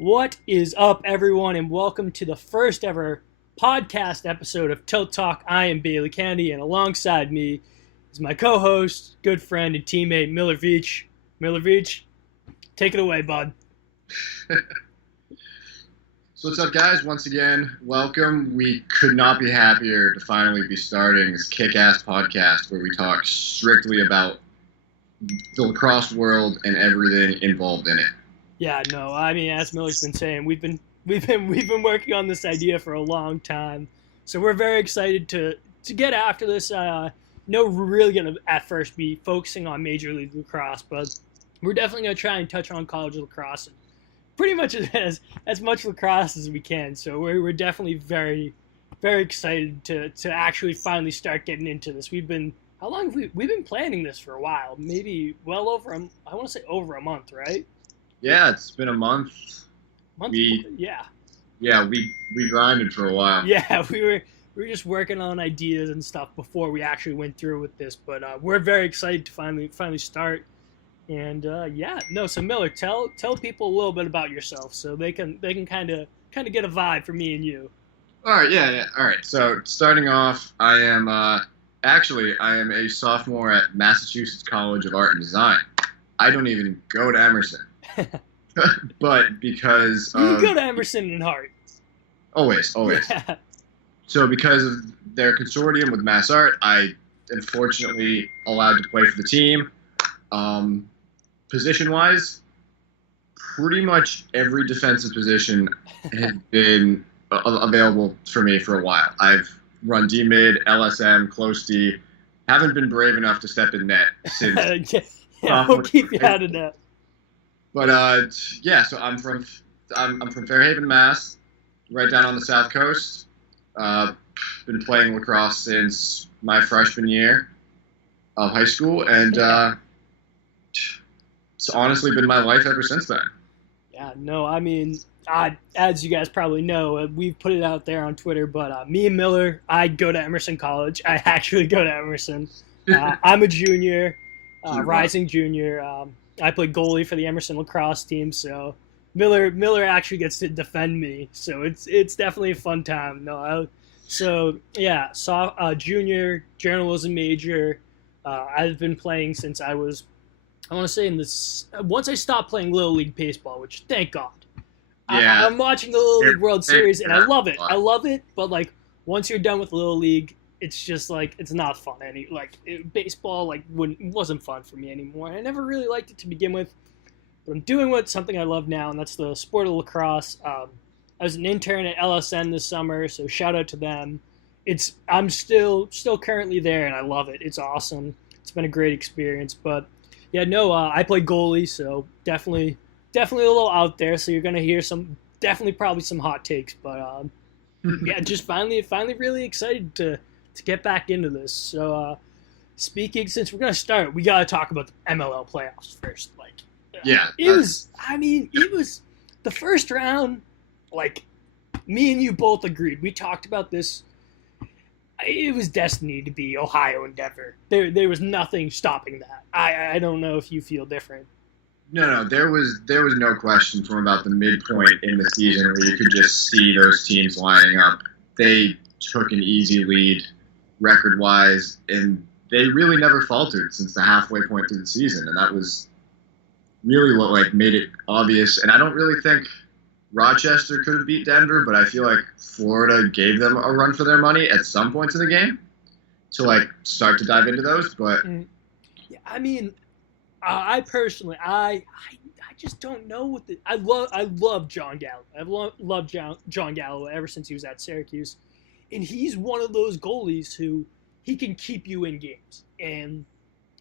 What is up, everyone, and welcome to the first ever podcast episode of Tilt Talk. I am Bailey Candy, and alongside me is my co-host, good friend, and teammate, Miller Veach. Miller Veach, take it away, bud. So what's up, guys? Once again, welcome. We could not be happier to finally be starting this kick-ass podcast where we talk strictly about the lacrosse world and everything involved in it. Yeah, no, I mean, as Miller's been saying, we've been working on this idea for a long time, so we're very excited to get after this. No, we're really gonna at first be focusing on Major League Lacrosse, but we're definitely gonna try and touch on college lacrosse and pretty much as much lacrosse as we can. So we're definitely very excited to actually finally start getting into this. How long have we've been planning this for a while? Maybe well over I want to say over a month, right? Yeah, it's been a month. We grinded for a while. Yeah, we were just working on ideas and stuff before we actually went through with this, but we're very excited to finally start. And so Miller, tell people a little bit about yourself so they can kind of get a vibe for me and you. All right, yeah. All right. So starting off, I am a sophomore at Massachusetts College of Art and Design. I don't even go to Emerson. But because you go to Emerson in heart. Always. Yeah. So because of their consortium with Mass Art, I am fortunately allowed to play for the team. Position-wise, pretty much every defensive position has been available for me for a while. I've run D-mid, LSM, close D. Haven't been brave enough to step in net since. Yeah, we'll keep you out of that. But so I'm from Fairhaven, Mass, right down on the South Coast. Been playing lacrosse since my freshman year of high school, and it's honestly been my life ever since then. Yeah, no, I mean, as you guys probably know, we've put it out there on Twitter, but me and Miller, I go to Emerson College. I actually go to Emerson. I'm a junior, rising junior. I play goalie for the Emerson lacrosse team, so Miller actually gets to defend me, so it's definitely a fun time. Junior journalism major. I've been playing since I was, I want to say once I stopped playing Little League baseball, which thank God. Yeah. I'm watching the Little League World Series and I love it, but like once you're done with Little League, it's just like it's not fun baseball wasn't fun for me anymore. I never really liked it to begin with, but I'm doing something I love now, and that's the sport of lacrosse. I was an intern at LSN this summer, so shout out to them. I'm still currently there, and I love it. It's awesome. It's been a great experience. But yeah, no, I play goalie, so definitely a little out there. So you're gonna hear probably some hot takes, but yeah, just finally really excited to get back into this. So since we're gonna start, we gotta talk about the MLL playoffs first. It was the first round. Like, me and you both agreed. We talked about this. It was destined to be Ohio and Denver. There was nothing stopping that. I don't know if you feel different. No, there was no question from about the midpoint in the season where you could just see those teams lining up. They took an easy lead record-wise, and they really never faltered since the halfway point through the season, and that was really what made it obvious. And I don't really think Rochester could have beat Denver, but I feel like Florida gave them a run for their money at some points in the game to start to dive into those. But yeah, I mean, I personally, I just don't know what I love John Galloway. I've loved John Galloway ever since he was at Syracuse, and he's one of those goalies who he can keep you in games. And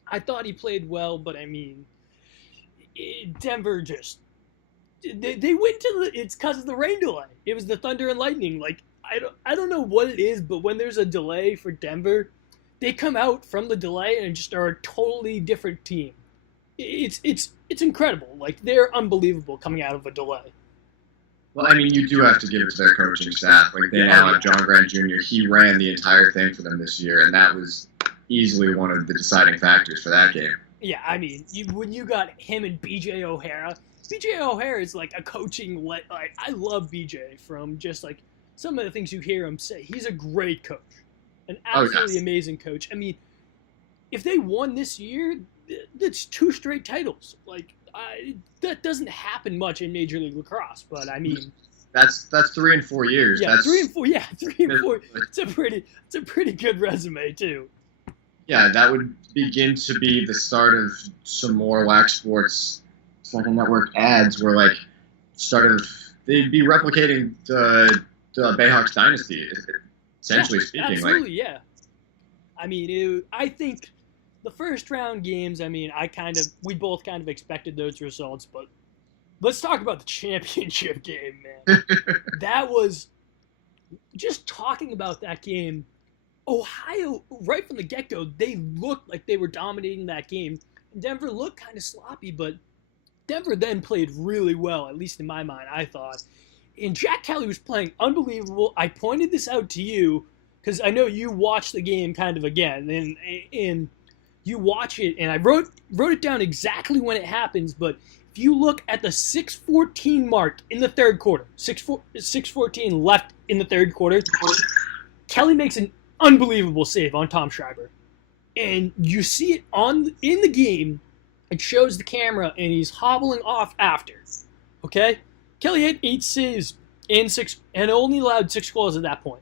I thought he played well, but I mean, Denver just. They went it's because of the rain delay. It was the thunder and lightning. I don't know what it is, but when there's a delay for Denver, they come out from the delay and just are a totally different team. It's incredible. They're unbelievable coming out of a delay. Well, I mean, you do have to give it to their coaching staff. They now have John Grant Jr. He ran the entire thing for them this year, and that was easily one of the deciding factors for that game. Yeah, I mean, when you got him and B.J. O'Hara, BJ O'Hare is like a coaching. Like I love BJ from just like some of the things you hear him say. He's a great coach, an absolutely amazing coach. I mean, if they won this year, that's 2 straight titles. Like that doesn't happen much in Major League Lacrosse. But I mean, that's 3 and 4 years. Yeah, that's, 3 and 4. Yeah, 3 and 4. It's a pretty good resume too. Yeah, that would begin to be the start of some more Wax Sports Second Network ads where, like, they'd be replicating the Jayhawks dynasty, essentially speaking. Absolutely, yeah. I mean, I think the first round games, I mean, we both kind of expected those results, but let's talk about the championship game, man. That was, just talking about that game, Ohio, right from the get-go, they looked like they were dominating that game. Denver looked kind of sloppy, but Denver then played really well, at least in my mind, I thought. And Jack Kelly was playing unbelievable. I pointed this out to you because I know you watched the game kind of again, and you watch it, and I wrote it down exactly when it happens, but if you look at the 6:14 mark in the third quarter, 6:14 left in the third quarter, Kelly makes an unbelievable save on Tom Schreiber. And you see it in the game. It shows the camera, and he's hobbling off after. Okay? Kelly had 8 saves and only allowed 6 goals at that point.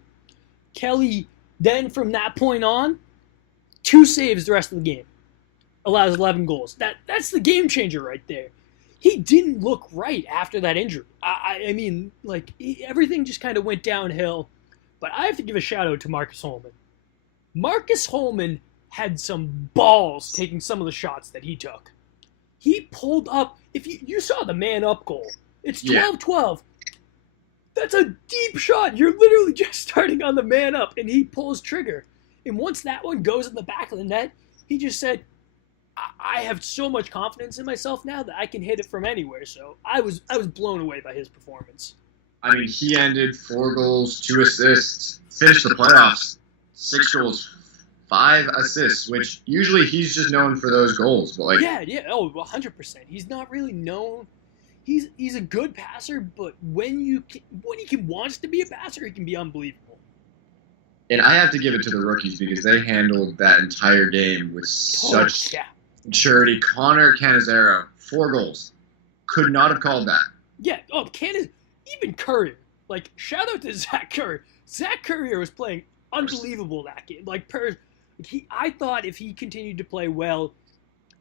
Kelly, then from that point on, 2 saves the rest of the game. Allows 11 goals. That's the game changer right there. He didn't look right after that injury. I mean, like, everything just kind of went downhill. But I have to give a shout-out to Marcus Holman. Marcus Holman had some balls taking some of the shots that he took. He pulled up. If you saw the man-up goal, it's 12-12. That's a deep shot. You're literally just starting on the man-up, and he pulls trigger. And once that one goes in the back of the net, he just said, I have so much confidence in myself now that I can hit it from anywhere. So I was blown away by his performance. I mean, he ended 4 goals, 2 assists, finished the playoffs, 6 goals, 5 assists, which usually he's just known for those goals. But like, yeah, 100%. He's not really known. He's a good passer, but when he wants to be a passer, he can be unbelievable. And I have to give it to the rookies because they handled that entire game with such maturity. Connor Cannizzaro, 4 goals, could not have called that. Yeah, even Courier. Like, shout out to Zach Courier. Zach Courier was playing unbelievable that game. Like, I thought if he continued to play well,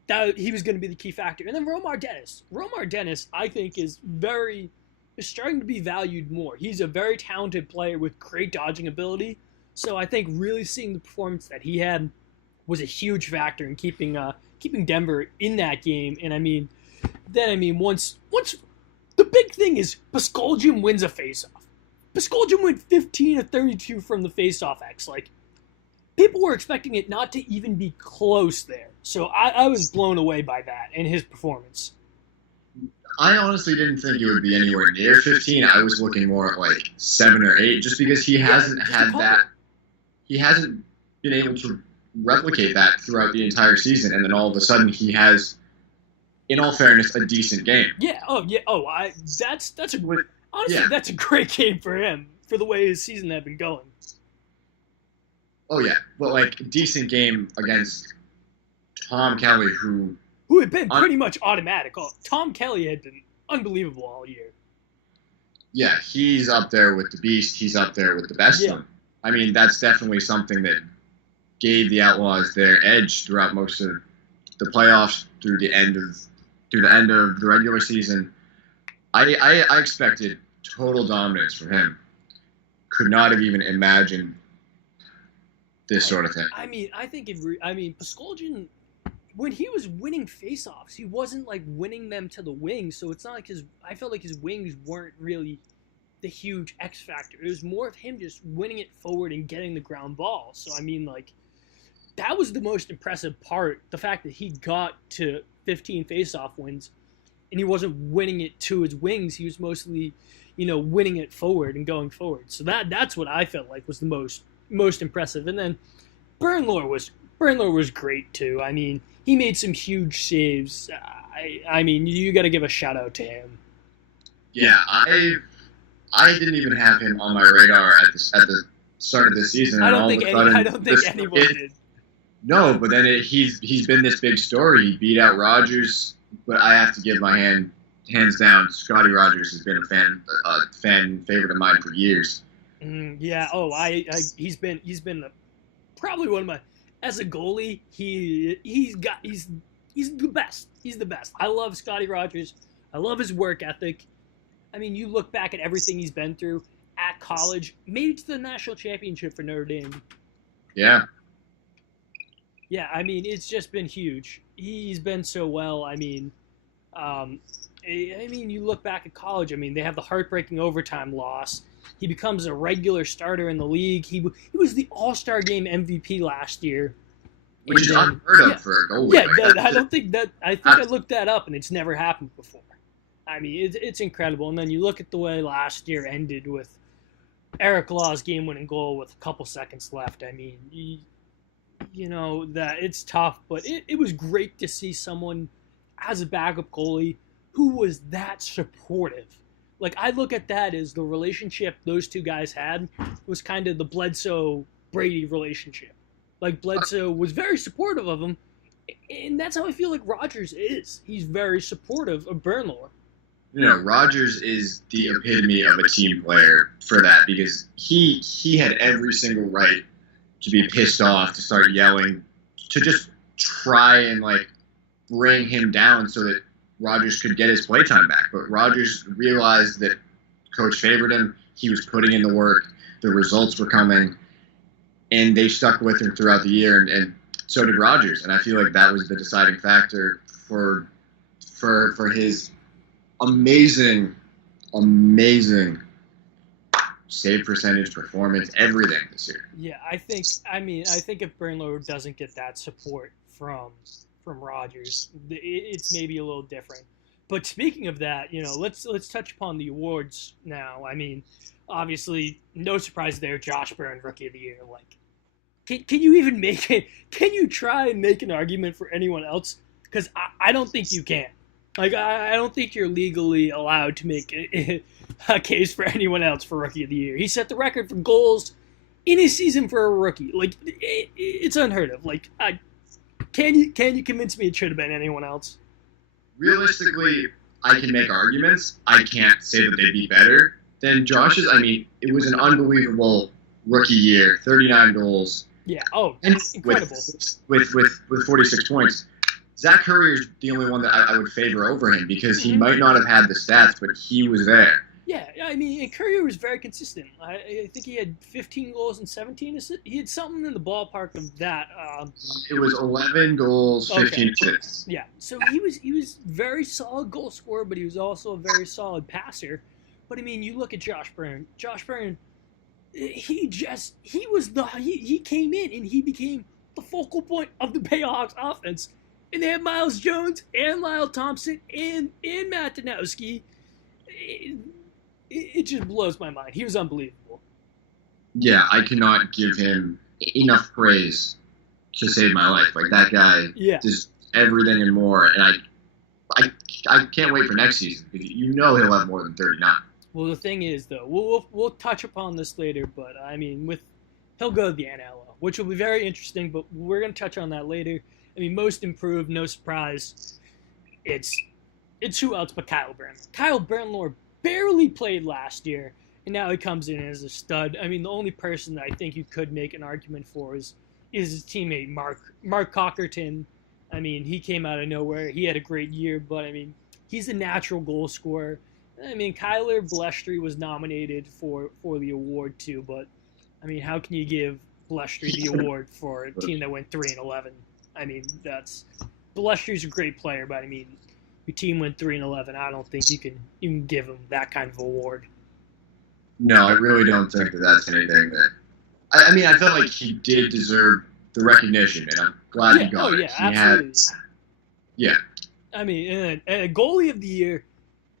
that he was going to be the key factor. And then Romar Dennis, I think, is starting to be valued more. He's a very talented player with great dodging ability. So I think really seeing the performance that he had was a huge factor in keeping Denver in that game. And once the big thing is Paskoljian wins a faceoff. Paskoljian went 15 of 32 from the faceoff X. Like, people were expecting it not to even be close there. So I was blown away by that and his performance. I honestly didn't think it would be anywhere near 15. I was looking more at like 7 or 8, just because he hasn't had that. He hasn't been able to replicate that throughout the entire season, and then all of a sudden he has, in all fairness, a decent game. Yeah. That's a great game for him for the way his season had been going. Oh yeah, but like decent game against Tom Kelly, who had been pretty much automatic. Tom Kelly had been unbelievable all year. Yeah, he's up there with the beast. He's up there with the best of them. I mean, that's definitely something that gave the Outlaws their edge throughout most of the playoffs, through the end of the regular season. I expected total dominance from him. Could not have even imagined this sort of thing. I mean, Paskoljian, when he was winning faceoffs, he wasn't like winning them to the wings. So it's not like I felt like his wings weren't really the huge X factor. It was more of him just winning it forward and getting the ground ball. So I mean, like, that was the most impressive part. The fact that he got to 15 faceoff wins, and he wasn't winning it to his wings. He was mostly, winning it forward and going forward. So that's what I felt like was the most impressive. And then Bernlohr was Bernler was great too. I mean, he made some huge saves. I mean, you got to give a shout out to him. Yeah, I didn't even have him on my radar at the start of the season. I don't think anyone did. No, but then he's been this big story. He beat out Rogers, but I have to give my hands down. Scotty Rogers has been a fan favorite of mine for years. Yeah. Oh, he's been probably one of my, as a goalie. He's the best. He's the best. I love Scotty Rogers. I love his work ethic. I mean, you look back at everything he's been through at college, made it to the national championship for Notre Dame. Yeah. Yeah, I mean, it's just been huge. He's been so well. I mean, you look back at college. I mean, they have the heartbreaking overtime loss. He becomes a regular starter in the league. He was the All-Star Game MVP last year. Which is unheard of for a goalie. Yeah, I think I looked that up, and it's never happened before. I mean, it's incredible. And then you look at the way last year ended with Eric Law's game-winning goal with a couple seconds left. I mean, you know, that it's tough, but it was great to see someone as a backup goalie who was that supportive. Like, I look at that as the relationship those two guys had was kind of the Bledsoe-Brady relationship. Like, Bledsoe was very supportive of him, and that's how I feel like Rogers is. He's very supportive of Bernlohr. You know, Rogers is the epitome of a team player for that, because he had every single right to be pissed off, to start yelling, to just try and, like, bring him down so that Rogers could get his playtime back. But Rogers realized that coach favored him. He was putting in the work. The results were coming. And they stuck with him throughout the year, and so did Rogers. And I feel like that was the deciding factor for his amazing save percentage, performance, everything this year. Yeah, I think if Bernlohr doesn't get that support from Rogers, it's maybe a little different. But speaking of that, you know, let's touch upon the awards now. I mean, obviously, no surprise there. Josh Byrne, Rookie of the Year. Like, can you even make it? Can you try and make an argument for anyone else? Because I don't think you can. Like, I don't think you're legally allowed to make a case for anyone else for Rookie of the Year. He set the record for goals in his season for a rookie. Like, it's unheard of. Like, can you convince me it should have been anyone else? Realistically, I can make arguments. I can't say that they'd be better than Josh's. I mean, it was an unbelievable rookie year, 39 goals. Yeah, incredible. With 46 points. Zach Currier's the only one that I would favor over him, because he might not have had the stats, but he was there. Yeah, I mean, Currier was very consistent. I think he had 15 goals and 17 assists. He had something in the ballpark of that. It was 11 goals, 15 assists. Yeah, so he was very solid goal scorer, but he was also a very solid passer. But I mean, you look at Josh Byrne. Josh Byrne, he came in and he became the focal point of the Jayhawks offense. And they had Miles Jones and Lyle Thompson and Matt Danowski. It just blows my mind. He was unbelievable. Yeah, I cannot give him enough praise to save my life. Like, that guy does everything and more. And I can't wait for next season, because you know he'll have more than 39. Well, the thing is, though, we'll touch upon this later, but I mean, he'll go to the NLL, which will be very interesting, but we're going to touch on that later. I mean, most improved, no surprise. It's who else but Kyle Bernlohr. Kyle Bernlohr barely played last year, and now he comes in as a stud. I mean, the only person that I think you could make an argument for is his teammate Mark Cockerton. I mean, he came out of nowhere. He had a great year, but I mean, he's a natural goal scorer. I mean, Kyler Blestry was nominated for the award too, but I mean, how can you give Blestry the award for a team that went 3-11? I mean, Blestry's a great player, but I mean, your team went 3-11. I don't think you can give him that kind of award. No, I really don't think that that's anything that. I mean, I felt like he did deserve the recognition, and I'm glad he got it. Yeah, absolutely. Yeah. I mean, and a goalie of the year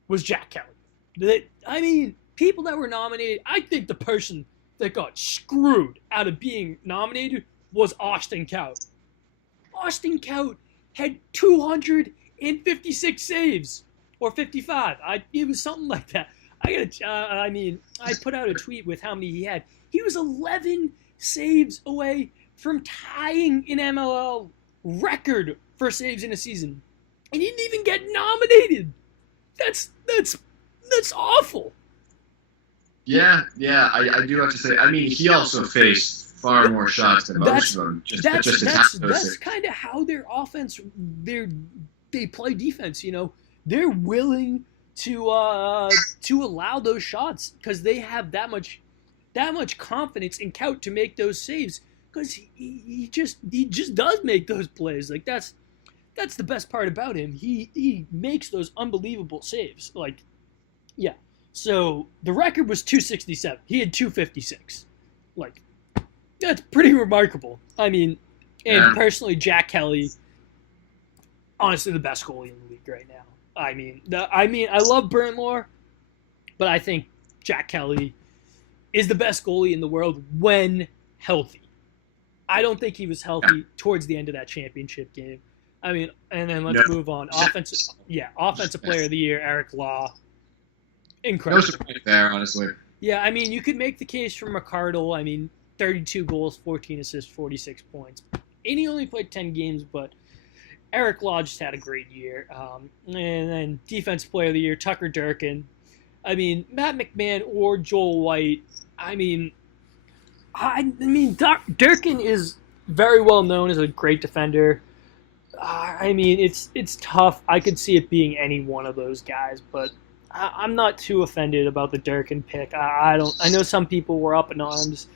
was Jack Kelly. I mean, people that were nominated, I think the person that got screwed out of being nominated was Austin Kaut. Austin Kaut had 256 saves, or 55. It was something like that. I put out a tweet with how many he had. He was 11 saves away from tying an MLL record for saves in a season, and he didn't even get nominated. That's awful. Yeah, I do have to say. I mean, he also faced far more shots than most of them. That's kind of how their offense. They play defense. You know, they're willing to allow those shots because they have that much confidence in Kaut to make those saves because he just does make those plays. Like that's the best part about him. He makes those unbelievable saves. Like, yeah. So the record was 267. He had 256. Like, that's pretty remarkable. I mean, and personally, Jack Kelly, honestly, the best goalie in the league right now. I mean, I love Burnlore, but I think Jack Kelly is the best goalie in the world when healthy. I don't think he was healthy towards the end of that championship game. I mean, and then let's move on. Offensive player of the year, Eric Law. Incredible. No surprise there, honestly. Yeah, I mean, you could make the case for McCardle. I mean, 32 goals, 14 assists, 46 points. And he only played 10 games, but Eric Law just had a great year. And then defensive player of the year, Tucker Durkin. I mean, Matt McMahon or Joel White. I mean, Durkin is very well known as a great defender. I mean, it's tough. I could see it being any one of those guys, but I'm not too offended about the Durkin pick. I know some people were up in arms,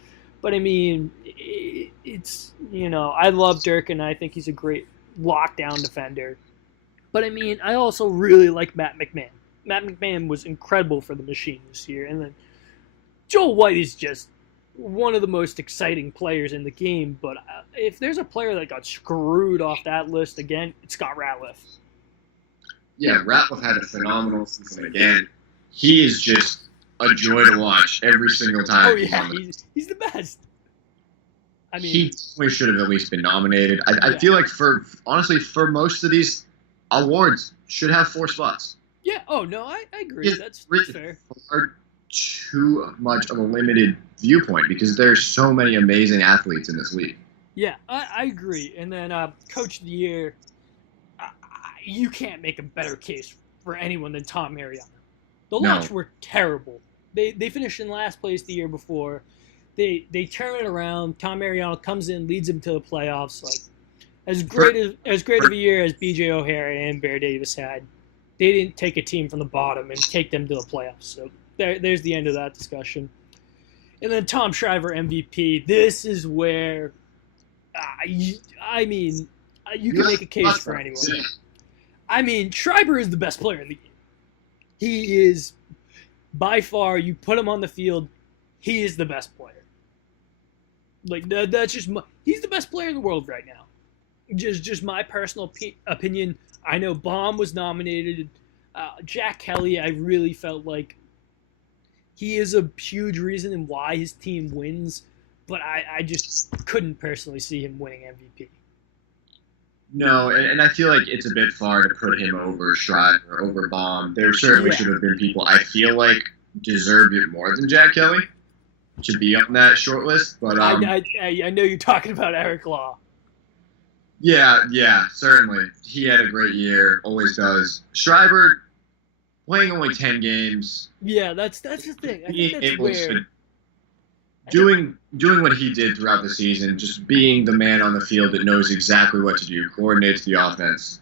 but I mean, it's, you know, I love Durkin. I think he's a great lockdown defender. But I mean, I also really like Matt McMahon. Matt McMahon was incredible for the Machine this year, and then Joel White is just one of the most exciting players in the game. But if there's a player that got screwed off that list again, it's Scott Ratliff. Yeah, Ratliff had a phenomenal season again. He is just a joy to watch every single time. Oh yeah, he's the best. I mean, he definitely should have at least been nominated. I feel like for most of these awards should have 4 spots. Yeah. Oh no, I agree. That's fair. Are too much of a limited viewpoint because there's so many amazing athletes in this league. Yeah, I agree. And then Coach of the Year, you can't make a better case for anyone than Tom Mariano. The Lodge were terrible. They finished in last place the year before. They turn it around. Tom Mariano comes in, leads them to the playoffs. Like as great of a year as BJ O'Hara and Bear Davis had, they didn't take a team from the bottom and take them to the playoffs. So there's the end of that discussion. And then Tom Shriver MVP. This is where, you can make a case for anyone. I mean, Schreiber is the best player in the game. He is, by far, you put him on the field, he is the best player. Like, that's just he's the best player in the world right now. Just my personal opinion. I know Baum was nominated. Jack Kelly, I really felt like he is a huge reason in why his team wins, but I just couldn't personally see him winning MVP. No, and I feel like it's a bit far to put him over Schreiber, over Baum. There certainly should have been people I feel like deserved it more than Jack Kelly to be on that short list. But I know you're talking about Eric Law. Yeah, certainly. He had a great year, always does. Schreiber, playing only 10 games. Yeah, that's the thing. I think that's weird. Doing what he did throughout the season, just being the man on the field that knows exactly what to do, coordinates the offense.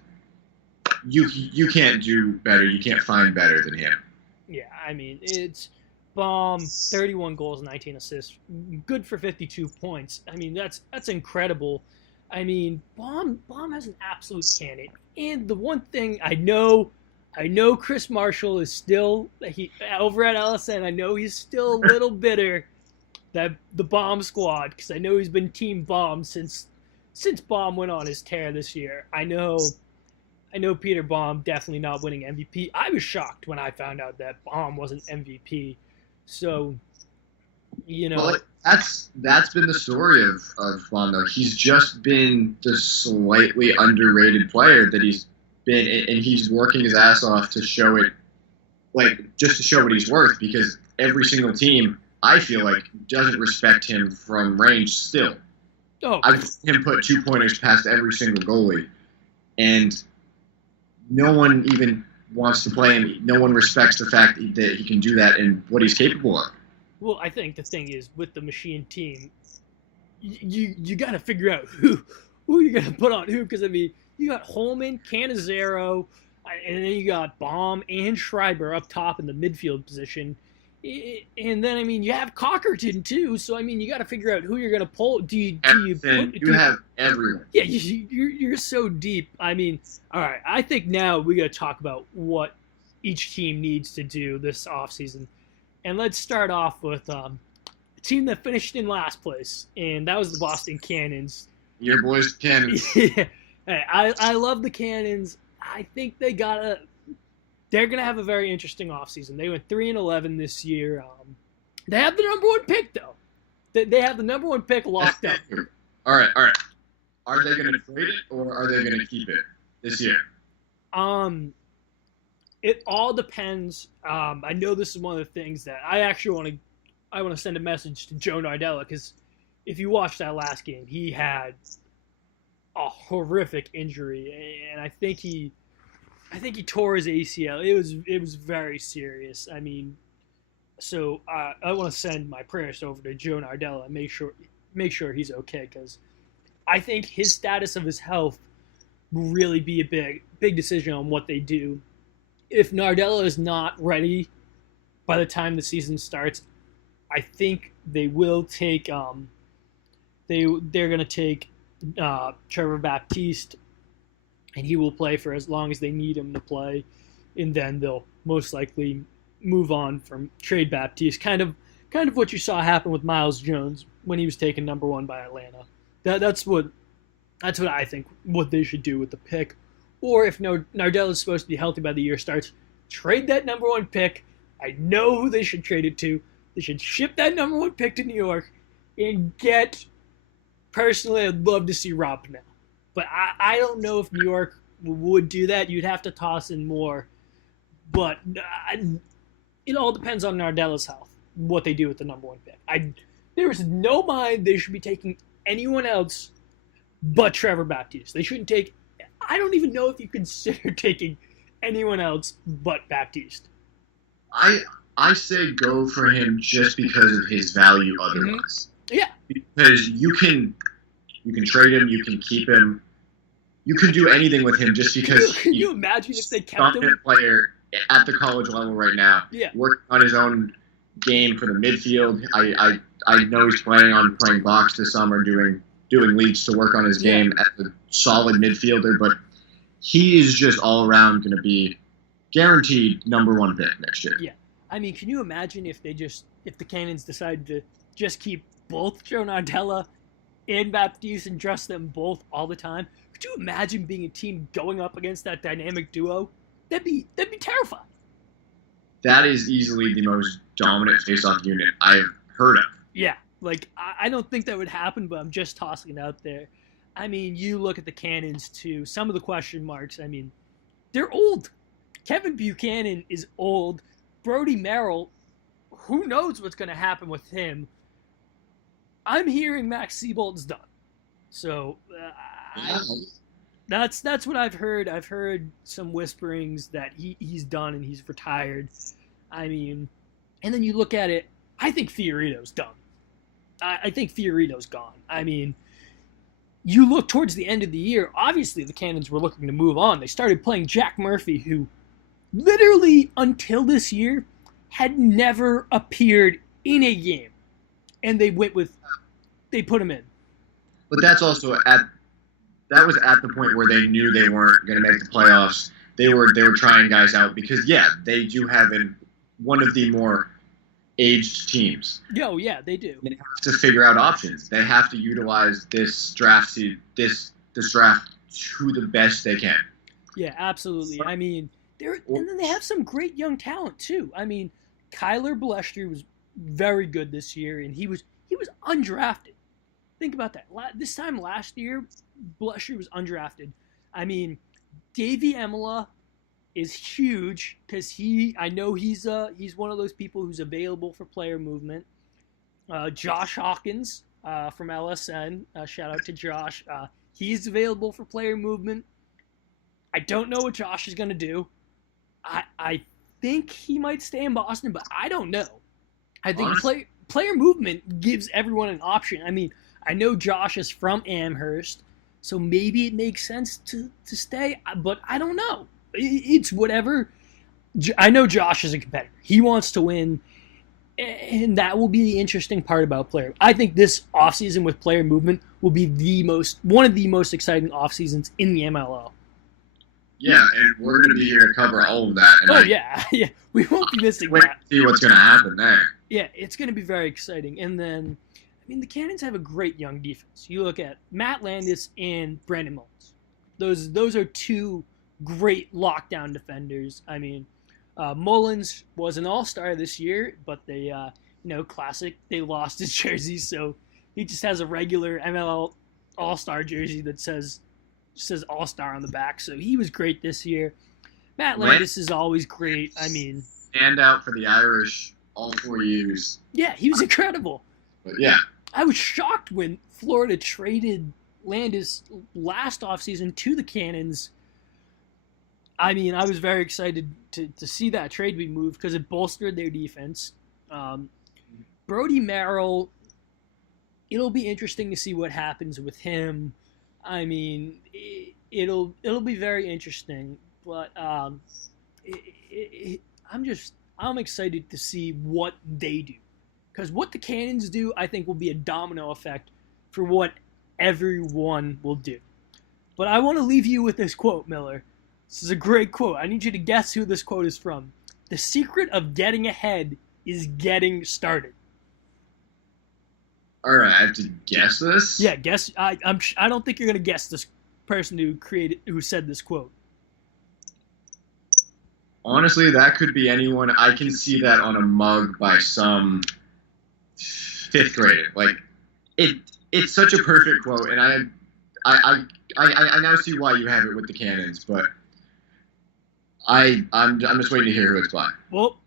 You can't do better. You can't find better than him. Yeah, I mean, it's Baum, 31 goals, 19 assists, good for 52 points. I mean, that's incredible. I mean, Baum has an absolute cannon. And the one thing I know Chris Marshall is still over at LSN. I know he's still a little bitter that the Baum squad, because I know he's been Team Baum since Baum went on his tear this year. I know Peter Baum definitely not winning MVP. I was shocked when I found out that Baum wasn't MVP. So, You know, well, that's been the story of Vaughn. He's just been the slightly underrated player that he's been, and he's working his ass off to show it, like just to show what he's worth. Because every single team, I feel like, doesn't respect him from range still. Oh, I've seen him put 2-pointers past every single goalie, and no one even wants to play him. No one respects the fact that he can do that and what he's capable of. well, I think the thing is with the Machine team, you got to figure out who you're gonna put on who, because I mean you got Holman, Cannizzaro, and then you got Baum and Schreiber up top in the midfield position. And then I mean you have Cockerton too, so I mean you got to figure out who you're gonna pull. You have everyone? Yeah, you're so deep. I mean, all right, I think now we got to talk about what each team needs to do this offseason. And let's start off with a team that finished in last place, and that was the Boston Cannons. Your boys, Cannons. Yeah, hey, I love the Cannons. I think they're gonna have a very interesting offseason. They went 3-11 this year. They have the number one pick though. They have the number one pick locked up. All right. Are they going to trade it or are they going to keep it this year? It all depends. I know this is one of the things that I actually want to send a message to Joe Nardella, because if you watch that last game, he had a horrific injury, and I think he tore his ACL. It was very serious. I mean, so I want to send my prayers over to Joe Nardella and make sure he's okay, because I think his status of his health will really be a big decision on what they do. If Nardella is not ready by the time the season starts, I think they will take they're going to take Trevor Baptiste, and he will play for as long as they need him to play, and then they'll most likely move on from trade Baptiste. Kind of what you saw happen with Miles Jones when he was taken number one by Atlanta. That's what I think what they should do with the pick. Or if Nardella is supposed to be healthy by the year starts, trade that number one pick. I know who they should trade it to. They should ship that number one pick to New York and get. Personally, I'd love to see Rob Pennell. But I don't know if New York would do that. You'd have to toss in more. But it all depends on Nardella's health, what they do with the number one pick. There is no mind they should be taking anyone else but Trevor Baptiste. They shouldn't take. I don't even know if you consider taking anyone else but Baptiste. I say go for him just because of his value otherwise. Mm-hmm. Yeah. Because you can trade him, you can keep him, you can do anything with him just because. Can you imagine if they kept him? Player at the college level right now, working on his own game for the midfield. I know he's planning on playing box this summer, doing leagues to work on his game as a solid midfielder, but he is just all around going to be guaranteed number one pick next year. Yeah. I mean, can you imagine if the Cannons decided to just keep both Joe Nardella and Baptiste and trust them both all the time? Could you imagine being a team going up against that dynamic duo? That'd be terrifying. That is easily the most dominant face-off unit I've heard of. Yeah, like I don't think that would happen, but I'm just tossing it out there. I mean, you look at the Cannons too. Some of the question marks. I mean, they're old. Kevin Buchanan is old. Brody Merrill, who knows what's going to happen with him? I'm hearing Max Seabold's done. So that's what I've heard. I've heard some whisperings that he's done and he's retired. I mean, and then you look at it, I think Fiorito's done. I think Fiorito's gone. I mean, you look towards the end of the year, obviously the Cannons were looking to move on. They started playing Jack Murphy, who literally until this year had never appeared in a game. And they put him in. But that's also that was at the point where they knew they weren't going to make the playoffs. They were trying guys out because they do have one of the more aged teams. Oh yeah, they do. They have to figure out options. They have to utilize this draft to the best they can. Yeah, absolutely. I mean, and then they have some great young talent too. I mean, Kyler Balestri very good this year, and he was undrafted. Think about that. This time last year, Blusher was undrafted. I mean, Davey Emila is huge because I know he's one of those people who's available for player movement. Josh Hawkins from LSN, shout out to Josh. He's available for player movement. I don't know what Josh is going to do. I think he might stay in Boston, but I don't know. I think player movement gives everyone an option. I mean, I know Josh is from Amherst, so maybe it makes sense to stay, but I don't know. It's whatever. I know Josh is a competitor. He wants to win, and that will be the interesting part about player. I think this offseason with player movement will be one of the most exciting off seasons in the MLL. Yeah, and we're going to be here to cover all of that. And yeah. We won't be missing wait that. To see what's going to happen there. Yeah, it's going to be very exciting. And then, I mean, the Cannons have a great young defense. You look at Matt Landis and Brandon Mullins. Those are two great lockdown defenders. I mean, Mullins was an all-star this year, but they, classic, they lost his jersey, so he just has a regular MLL all-star jersey that says all-star on the back, so he was great this year. Matt Landis is always great. I mean, stand out for the Irish all 4 years. Yeah, he was incredible. But yeah. I was shocked when Florida traded Landis last offseason to the Cannons. I mean, I was very excited to see that trade be moved because it bolstered their defense. Brody Merrill, it'll be interesting to see what happens with him. I mean, it'll be very interesting, but I'm excited to see what they do, because what the Cannons do, I think, will be a domino effect for what everyone will do. But I want to leave you with this quote, Miller. This is a great quote. I need you to guess who this quote is from. The secret of getting ahead is getting started. All right, I have to guess this? Yeah, guess. I don't think you're going to guess this person who said this quote. Honestly, that could be anyone. I can see that on a mug by some fifth grader. Like, it's such a perfect quote, and I now see why you have it with the Cannons, but I'm just waiting to hear who it's by. Well,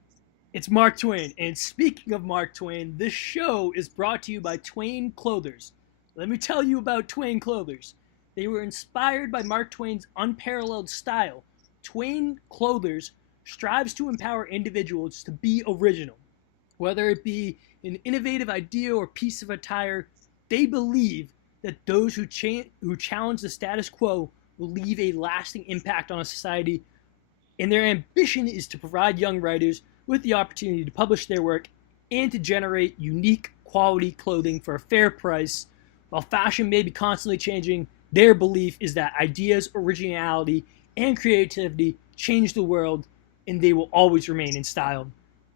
it's Mark Twain. And speaking of Mark Twain, this show is brought to you by Twain Clothers. Let me tell you about Twain Clothers. They were inspired by Mark Twain's unparalleled style. Twain Clothers strives to empower individuals to be original. Whether it be an innovative idea or piece of attire, they believe that those who challenge the status quo will leave a lasting impact on a society, and their ambition is to provide young writers with the opportunity to publish their work and to generate unique quality clothing for a fair price. While fashion may be constantly changing, their belief is that ideas, originality, and creativity change the world, and they will always remain in style.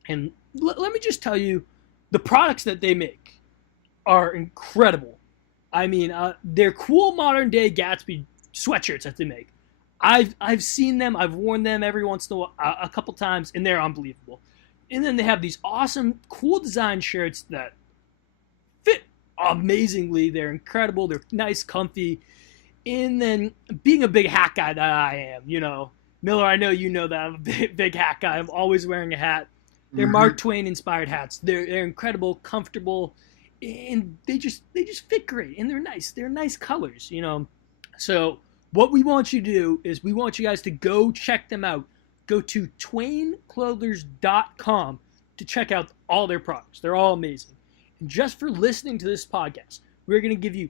And let me just tell you, the products that they make are incredible. I mean, they're cool modern-day Gatsby sweatshirts that they make. I've seen them. I've worn them every once in a while, a couple times, and they're unbelievable. And then they have these awesome, cool design shirts that fit amazingly. They're incredible. They're nice, comfy. And then, being a big hat guy that I am, Miller, I know you know that I'm a big hat guy. I'm always wearing a hat. They're Mark Twain-inspired hats. They're incredible, comfortable, and they just fit great. And they're nice. They're nice colors, So what we want you to do is we want you guys to go check them out. Go to twainclothers.com to check out all their products. They're all amazing. And just for listening to this podcast, we're going to give you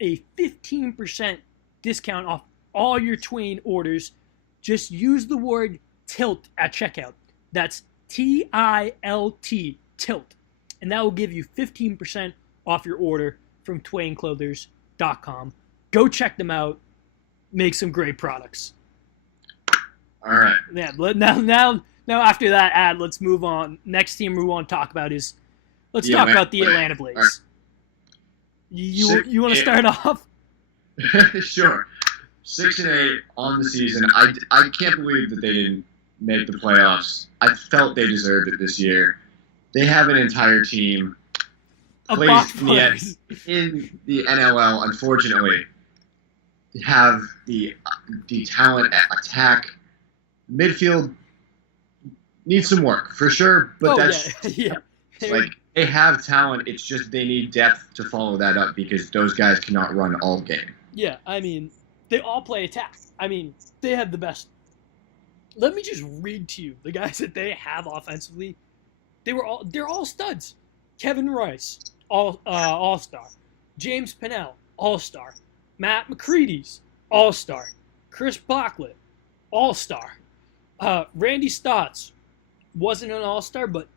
a 15% discount off all your Twain orders. Just use the word TILT at checkout. That's TILT, TILT. And that will give you 15% off your order from twainclothers.com. Go check them out. Make some great products. All right. Yeah. Now after that ad, let's move on. Next team we want to talk about is talk about the Atlanta Blaze. Right. You want to start off? Sure. 6-8 on the season. I can't believe that they didn't make the playoffs. I felt they deserved it this year. they have an entire team plays in the NLL. Unfortunately, they have the talent at attack. Midfield needs some work for sure, but like they have talent. It's just they need depth to follow that up because those guys cannot run all game. Yeah, I mean, they all play attack. I mean, they have the best. Let me just read to you the guys that they have offensively. They're all studs. Kevin Rice, all-star. James Pennell, all-star. Matt McCready's, all-star. Chris Bachlet, all-star. Randy Stotts wasn't an all-star, but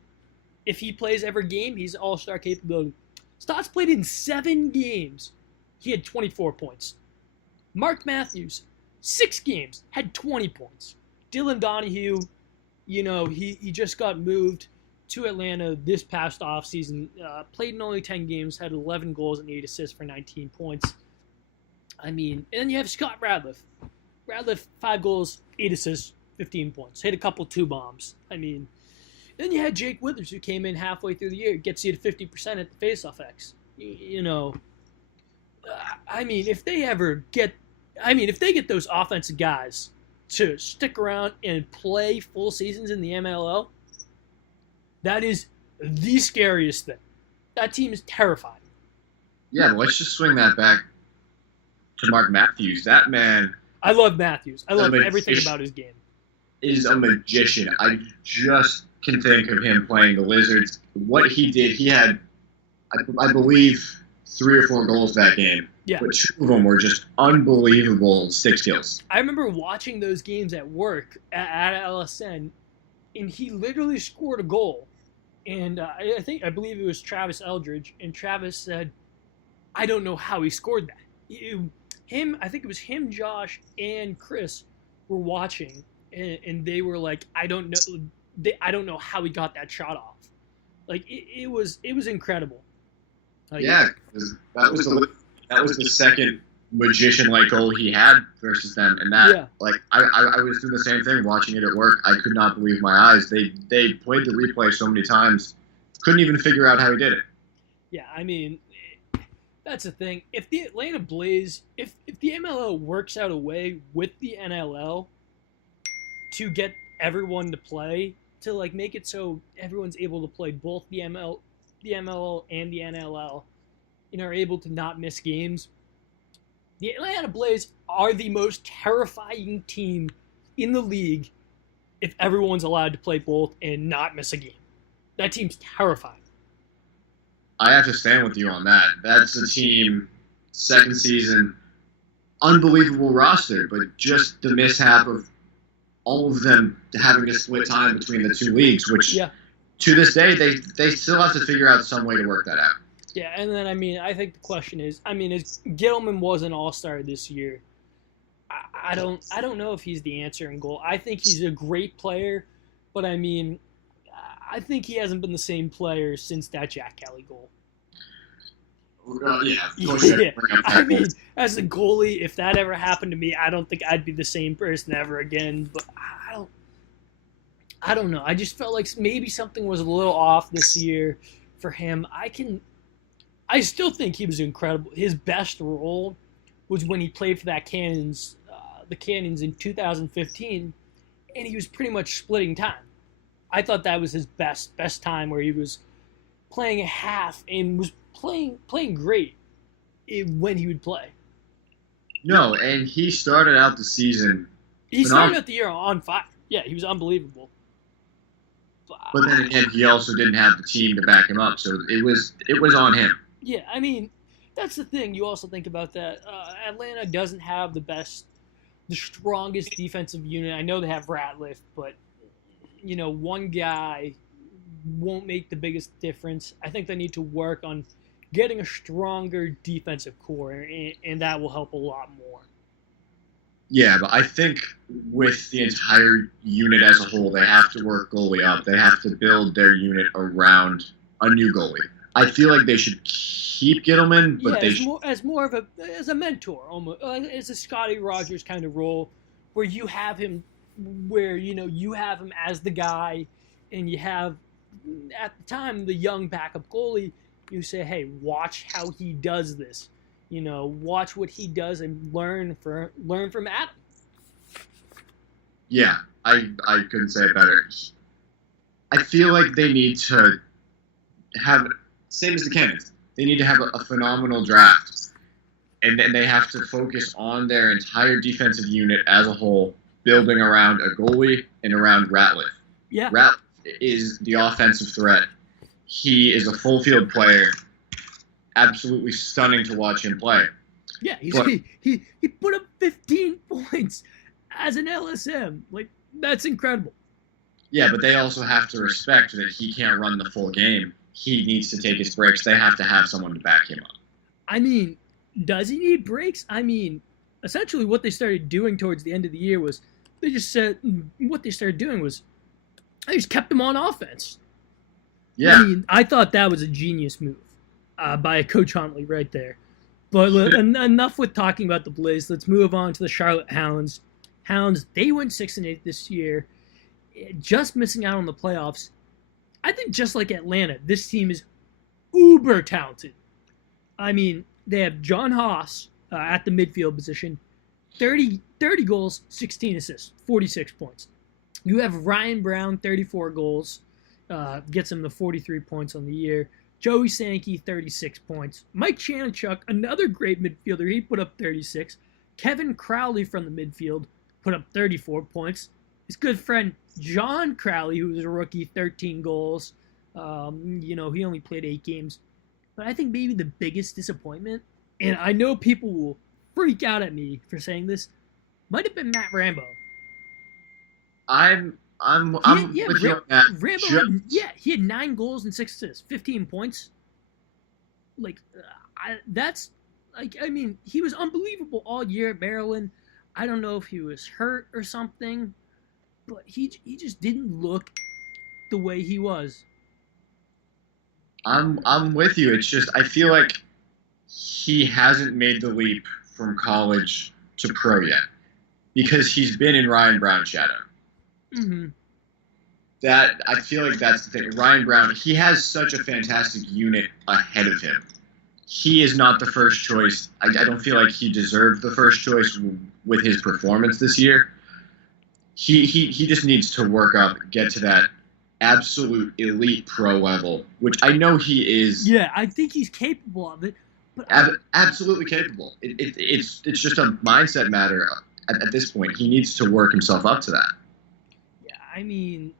if he plays every game, he's all-star capability. Stotts played in 7 games. He had 24 points. Mark Matthews, 6 games, had 20 points. Dylan Donahue, he just got moved to Atlanta this past offseason. Played in only 10 games, had 11 goals and 8 assists for 19 points. I mean, and then you have Scott Radliff. Radliff, 5 goals, 8 assists, 15 points. Hit a couple 2 bombs. I mean, then you had Jake Withers, who came in halfway through the year, gets you to 50% at the faceoff X. I mean, if they get those offensive guys to stick around and play full seasons in the MLL, that is the scariest thing. That team is terrifying. Yeah, but let's just swing that back to Mark Matthews. That man... I love Matthews. I love everything about his game. Is a magician. I just can think of him playing the Lizards. What he did, he had, I believe, 3 or 4 goals that game. Yeah. But 2 of them were just unbelievable stick kills. I remember watching those games at work at LSN, and he literally scored a goal. And I believe it was Travis Eldridge, and Travis said, "I don't know how he scored that." I think it was him, Josh, and Chris were watching, and they were like, "I don't know. I don't know how he got that shot off." Like it was incredible. Like, yeah, that was the second magician-like goal he had versus them, and that like I was doing the same thing watching it at work. I could not believe my eyes. They played the replay so many times, couldn't even figure out how he did it. Yeah, I mean, that's the thing. If the Atlanta Blaze, if the MLL works out a way with the NLL to get everyone to play, to like make it so everyone's able to play both the MLL and the NLL, are able to not miss games. The Atlanta Blaze are the most terrifying team in the league if everyone's allowed to play both and not miss a game. That team's terrifying. I have to stand with you on that. That's a team, second season, unbelievable roster, but just the mishap of all of them having to split time between the 2 leagues, which to this day, they still have to figure out some way to work that out. Yeah, and then, I think the question is, Gittleman was an all-star this year. I don't know if he's the answer in goal. I think he's a great player, but, I think he hasn't been the same player since that Jack Kelly goal. Yeah. As a goalie, if that ever happened to me, I don't think I'd be the same person ever again, but I don't know. I just felt like maybe something was a little off this year for him. I still think he was incredible. His best role was when he played for the Cannons in 2015, and he was pretty much splitting time. I thought that was his best time where he was playing a half and was playing great when he would play. No, and he started out the season. He started out the year on fire. Yeah, he was unbelievable. But then again, he also didn't have the team to back him up, so it was on him. Yeah, that's the thing. You also think about that. Atlanta doesn't have the strongest defensive unit. I know they have Ratliff, but one guy won't make the biggest difference. I think they need to work on getting a stronger defensive core, and that will help a lot more. Yeah, but I think with the entire unit as a whole, they have to work goalie up. They have to build their unit around a new goalie. I feel like they should keep Gittleman, but as a mentor, almost as a Scotty Rogers kind of role, where you have him, you have him as the guy, and you have at the time, the young backup goalie, you say, hey, watch how he does this. Watch what he does and learn from Adam. Yeah, I couldn't say it better. I feel like they need to have, same as the Cannons, they need to have a phenomenal draft. And then they have to focus on their entire defensive unit as a whole, building around a goalie and around Ratliff. Yeah. Ratliff is the offensive threat. He is a full field player. Absolutely stunning to watch him play. Yeah, he put up 15 points as an LSM. Like, that's incredible. Yeah, but they also have to respect that he can't run the full game. He needs to take his breaks. They have to have someone to back him up. I mean, does he need breaks? I mean, essentially what they started doing towards the end of the year was they just kept him on offense. Yeah. I mean, I thought that was a genius move by Coach Huntley right there. But enough with talking about the Blaze. Let's move on to the Charlotte Hounds. Hounds, they went 6-8 this year, just missing out on the playoffs. I think just like Atlanta, this team is uber talented. I mean, they have John Haas at the midfield position, 30 goals, 16 assists, 46 points. You have Ryan Brown, 34 goals, gets him the 43 points on the year. Joey Sankey, 36 points. Mike Chanachuk, another great midfielder, he put up 36. Kevin Crowley from the midfield put up 34 points. His good friend John Crowley, who was a rookie, 13 goals. He only played 8 games. But I think maybe the biggest disappointment, and I know people will freak out at me for saying this, might have been Matt Rambo. I'm with you on that. Rambo, he had 9 goals and 6 assists, 15 points. He was unbelievable all year at Maryland. I don't know if he was hurt or something, but he just didn't look the way he was. I'm with you. It's just I feel like he hasn't made the leap from college to pro yet because he's been in Ryan Brown's shadow. Mm-hmm. That I feel like that's the thing. Ryan Brown, he has such a fantastic unit ahead of him. He is not the first choice. I don't feel like he deserved the first choice with his performance this year. He just needs to work up, get to that absolute elite pro level, which I know he is. Yeah, I think he's capable of it. But absolutely capable. It's just a mindset matter at this point. He needs to work himself up to that. Yeah, I mean,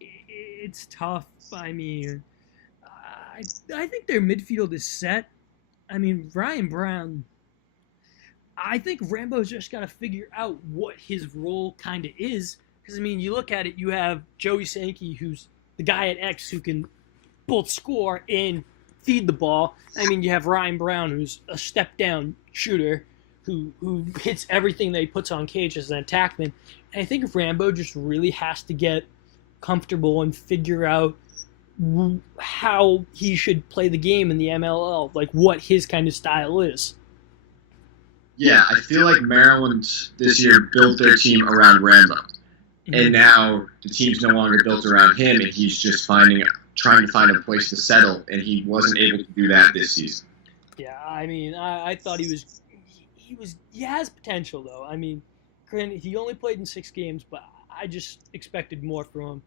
it's tough. I mean, I think their midfield is set. I mean, Ryan Brown, I think Rambo's just got to figure out what his role kind of is. Because, I mean, you look at it, you have Joey Sankey, who's the guy at X who can both score and feed the ball. I mean, you have Ryan Brown, who's a step-down shooter who hits everything that he puts on cage as an attackman. And I think Rambo just really has to get comfortable and figure out how he should play the game in the MLL, like what his kind of style is. Yeah, I feel like Maryland this year built their team around Rambo. Mm-hmm. And now the team's no longer built around him, and he's just trying to find a place to settle, and he wasn't able to do that this season. Yeah, I mean, I thought he has potential, though. I mean, granted, he only played in 6 games, but I just expected more from him.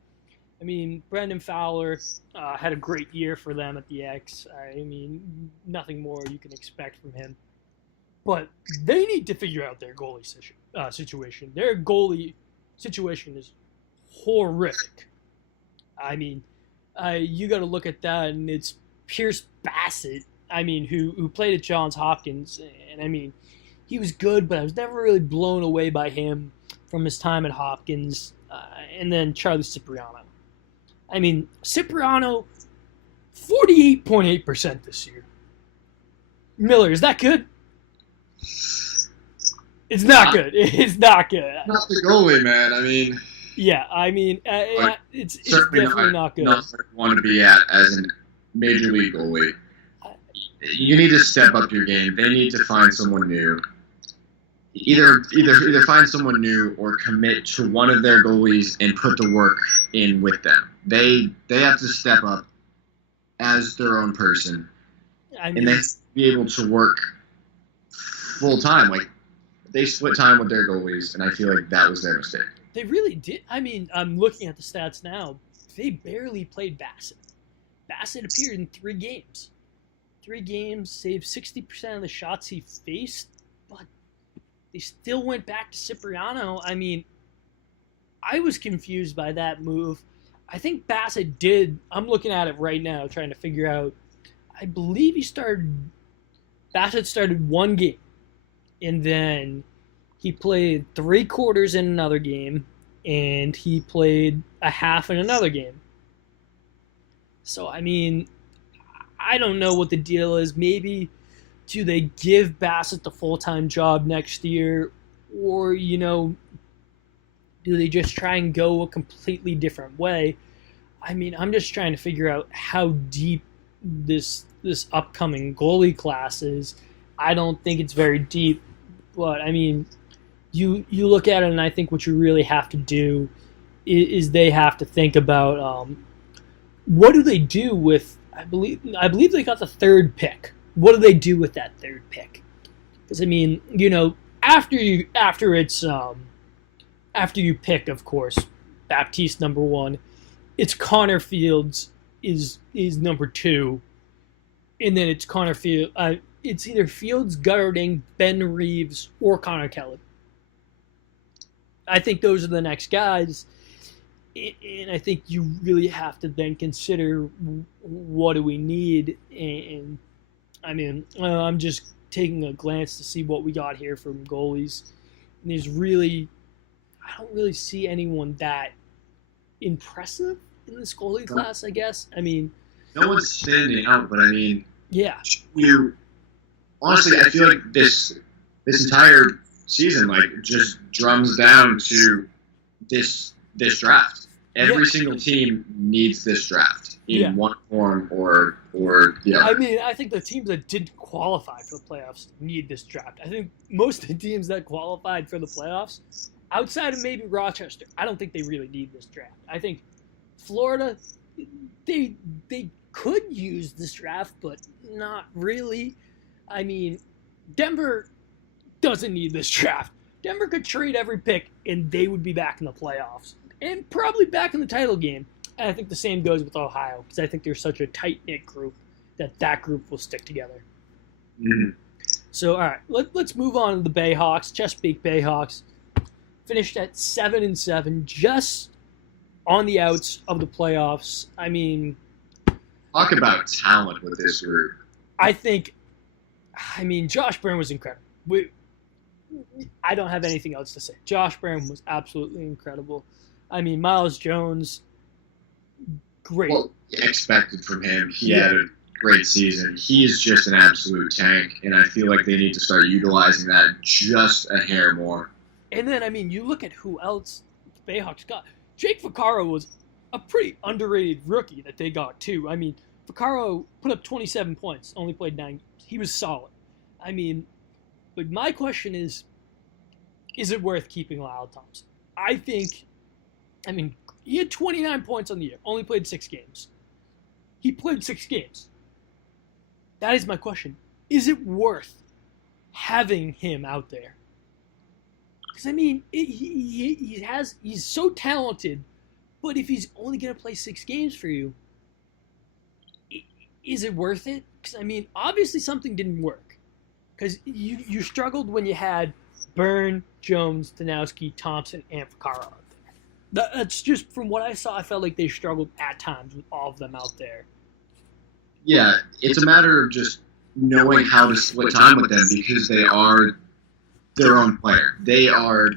I mean, Brendan Fowler had a great year for them at the X. I mean, nothing more you can expect from him. But they need to figure out their goalie situation. Their goalie situation is horrific. I mean, you got to look at that, and it's Pierce Bassett, I mean, who played at Johns Hopkins. And, I mean, he was good, but I was never really blown away by him from his time at Hopkins. And then Charlie Cipriano. I mean, Cipriano, 48.8% this year. Miller, is that good? It's not good. It's not good. Not the goalie, man. I mean... Yeah, I mean, it's definitely not good. Not where you want to be at as a major league goalie. You need to step up your game. They need to find someone new. either find someone new or commit to one of their goalies and put the work in with them. They have to step up as their own person, and they have to be able to work full time. Like, they split time with their goalies, and I feel like that was their mistake. They really did. I mean, I'm looking at the stats now. They barely played Bassett. Bassett appeared in 3 games. 3 games, saved 60% of the shots he faced, but they still went back to Cipriano. I mean, I was confused by that move. I think Bassett did. I'm looking at it right now, trying to figure out. I believe Bassett started 1 game, and then he played 3 quarters in another game, and he played a half in another game. So, I mean, I don't know what the deal is. Maybe do they give Bassett the full-time job next year, or, do they just try and go a completely different way? I mean, I'm just trying to figure out how deep this upcoming goalie class is. I don't think it's very deep, but, I mean, you look at it, and I think what you really have to do is they have to think about what do they do with, I believe they got the 3rd pick. What do they do with that 3rd pick? Because, I mean, after you pick, of course, Baptiste number 1, it's Connor Fields is number 2, and then it's Connor Fields. It's either Fields, Guterding, Ben Reeves, or Connor Kelly. I think those are the next guys, and I think you really have to then consider what do we need. And I mean, I'm just taking a glance to see what we got here from goalies. And I don't really see anyone that impressive in this goalie class, I guess. I mean, no one's standing out, but I mean, yeah. Honestly, I feel like this entire season, like, just drums down to this draft. Every single team needs this draft in one form or the other. I mean, I think the teams that didn't qualify for the playoffs need this draft. I think most of the teams that qualified for the playoffs, outside of maybe Rochester, I don't think they really need this draft. I think Florida, they could use this draft, but not really. I mean, Denver doesn't need this draft. Denver could trade every pick, and they would be back in the playoffs. And probably back in the title game. And I think the same goes with Ohio, because I think they're such a tight-knit group that group will stick together. Mm-hmm. So, all right, let's move on to the Bayhawks. Chesapeake Bayhawks finished at 7-7, just on the outs of the playoffs. I mean, talk about talent with this group. I mean, Josh Byrne was incredible. I don't have anything else to say. Josh Byrne was absolutely incredible. I mean, Miles Jones, great. Well, expected from him. He had a great season. He is just an absolute tank, and I feel like they need to start utilizing that just a hair more. And then, I mean, you look at who else the Bayhawks got. Jake Vaccaro was a pretty underrated rookie that they got, too. I mean, Vaccaro put up 27 points, only played 9 games. He was solid. I mean, but my question is it worth keeping Lyle Thompson? I mean, he had 29 points on the year, only played 6 games. He played 6 games. That is my question. Is it worth having him out there? Because, I mean, he's so talented, but if he's only going to play 6 games for you, is it worth it? Because, I mean, obviously something didn't work. Because you struggled when you had Byrne, Jones, Danowski, Thompson, and Vaccaro out there. That's just, from what I saw, I felt like they struggled at times with all of them out there. Yeah, it's a matter of just knowing how to split time with them, because they are their own player. They are,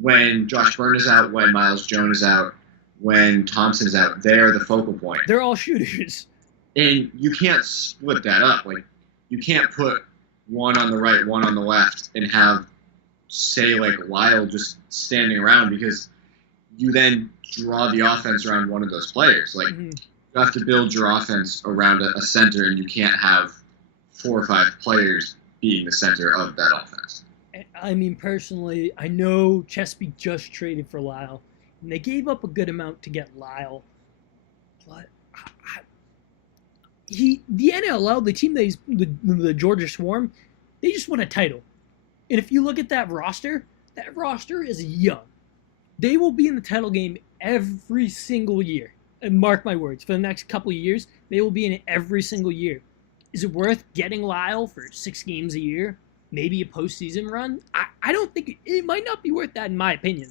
when Josh Byrne is out, when Miles Jones is out, when Thompson is out, they're the focal point. They're all shooters. And you can't split that up. Like, you can't put one on the right, one on the left, and have, say, like, Lyle just standing around, because you then draw the offense around one of those players. Like, you have to build your offense around a center, and you can't have 4 or 5 players being the center of that offense. I mean, personally, I know Chesapeake just traded for Lyle, and they gave up a good amount to get Lyle, but the NLL, the team the Georgia Swarm, they just won a title. And if you look at that roster is young. They will be in the title game every single year. And mark my words, for the next couple of years, they will be in it every single year. Is it worth getting Lyle for 6 games a year? Maybe a postseason run? I don't think it might not be worth that, in my opinion.